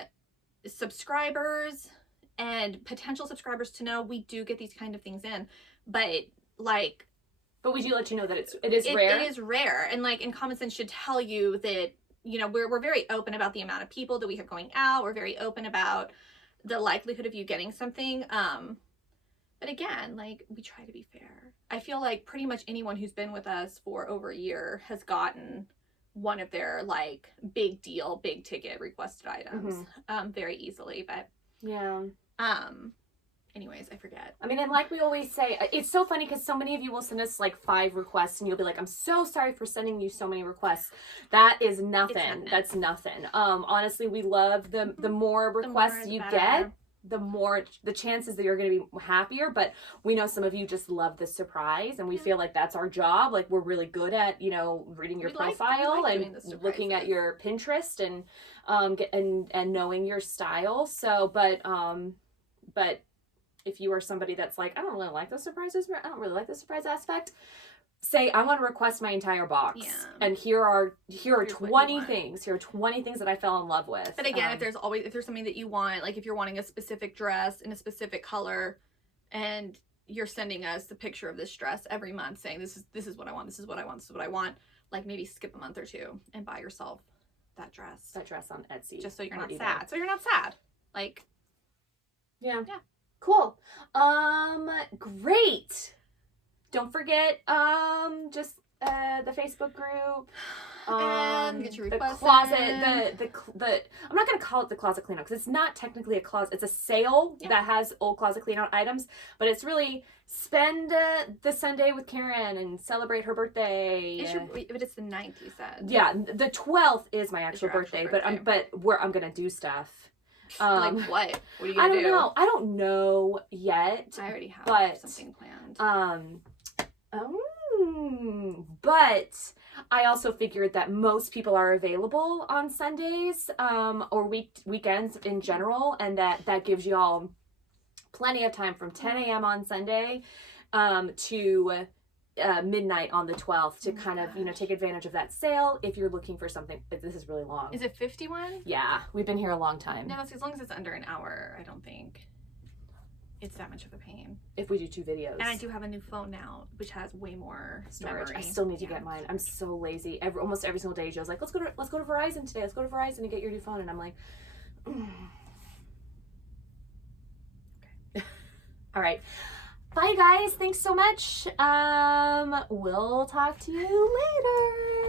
subscribers and potential subscribers to know we do get these kind of things in. But we do let you know that it is rare. It is rare. And and common sense should tell you that, we're very open about the amount of people that we have going out. We're very open about the likelihood of you getting something. But again, we try to be fair. I feel like pretty much anyone who's been with us for over a year has gotten one of their big deal, big ticket requested items very easily. But yeah. Anyways, I forget. I mean, and like we always say, it's so funny because so many of you will send us 5 requests and you'll be like, I'm so sorry for sending you so many requests. That is nothing. That's nothing. Honestly, we love the more requests you get, the more the chances that you're going to be happier. But we know some of you just love the surprise, and we feel like that's our job. We're really good at, reading your profile and looking at your Pinterest and and knowing your style. So, but if you are somebody that's like, I don't really like those surprises, I don't really like the surprise aspect, say, I want to request my entire box. Yeah. And here are 20 things. Here are 20 things that I fell in love with. But again, if there's something that you want, if you're wanting a specific dress in a specific color, and you're sending us the picture of this dress every month saying, this is what I want, this is what I want, this is what I want, maybe skip a month or two and buy yourself that dress. That dress on Etsy. Just so you're not sad. So you're not sad. Yeah. Cool. Great. Don't forget, just the Facebook group, and get your requests. The closet, the I'm not gonna call it the closet clean out because it's not technically a closet. It's a sale that has old closet clean out items, but it's really spend the Sunday with Karen and celebrate her birthday. But it's the 9th, you said. Yeah, the 12th is my actual birthday, but I'm gonna do stuff. What? What are you gonna do? I don't know yet. I already have something planned. But I also figured that most people are available on Sundays, or weekends in general, and that gives y'all plenty of time from 10 a.m. on Sunday, to midnight on the 12th to kind of take advantage of that sale if you're looking for something. This is really long. Is it 51? Yeah, we've been here a long time. No, as long as it's under an hour, I don't think it's that much of a pain. If we do 2 videos. And I do have a new phone now, which has way more storage. Memory. I still need to get mine. I'm so lazy. Almost every single day, Joe's like, let's go to Verizon today. Let's go to Verizon and get your new phone. And I'm like, okay. All right. Bye, guys. Thanks so much. We'll talk to you later.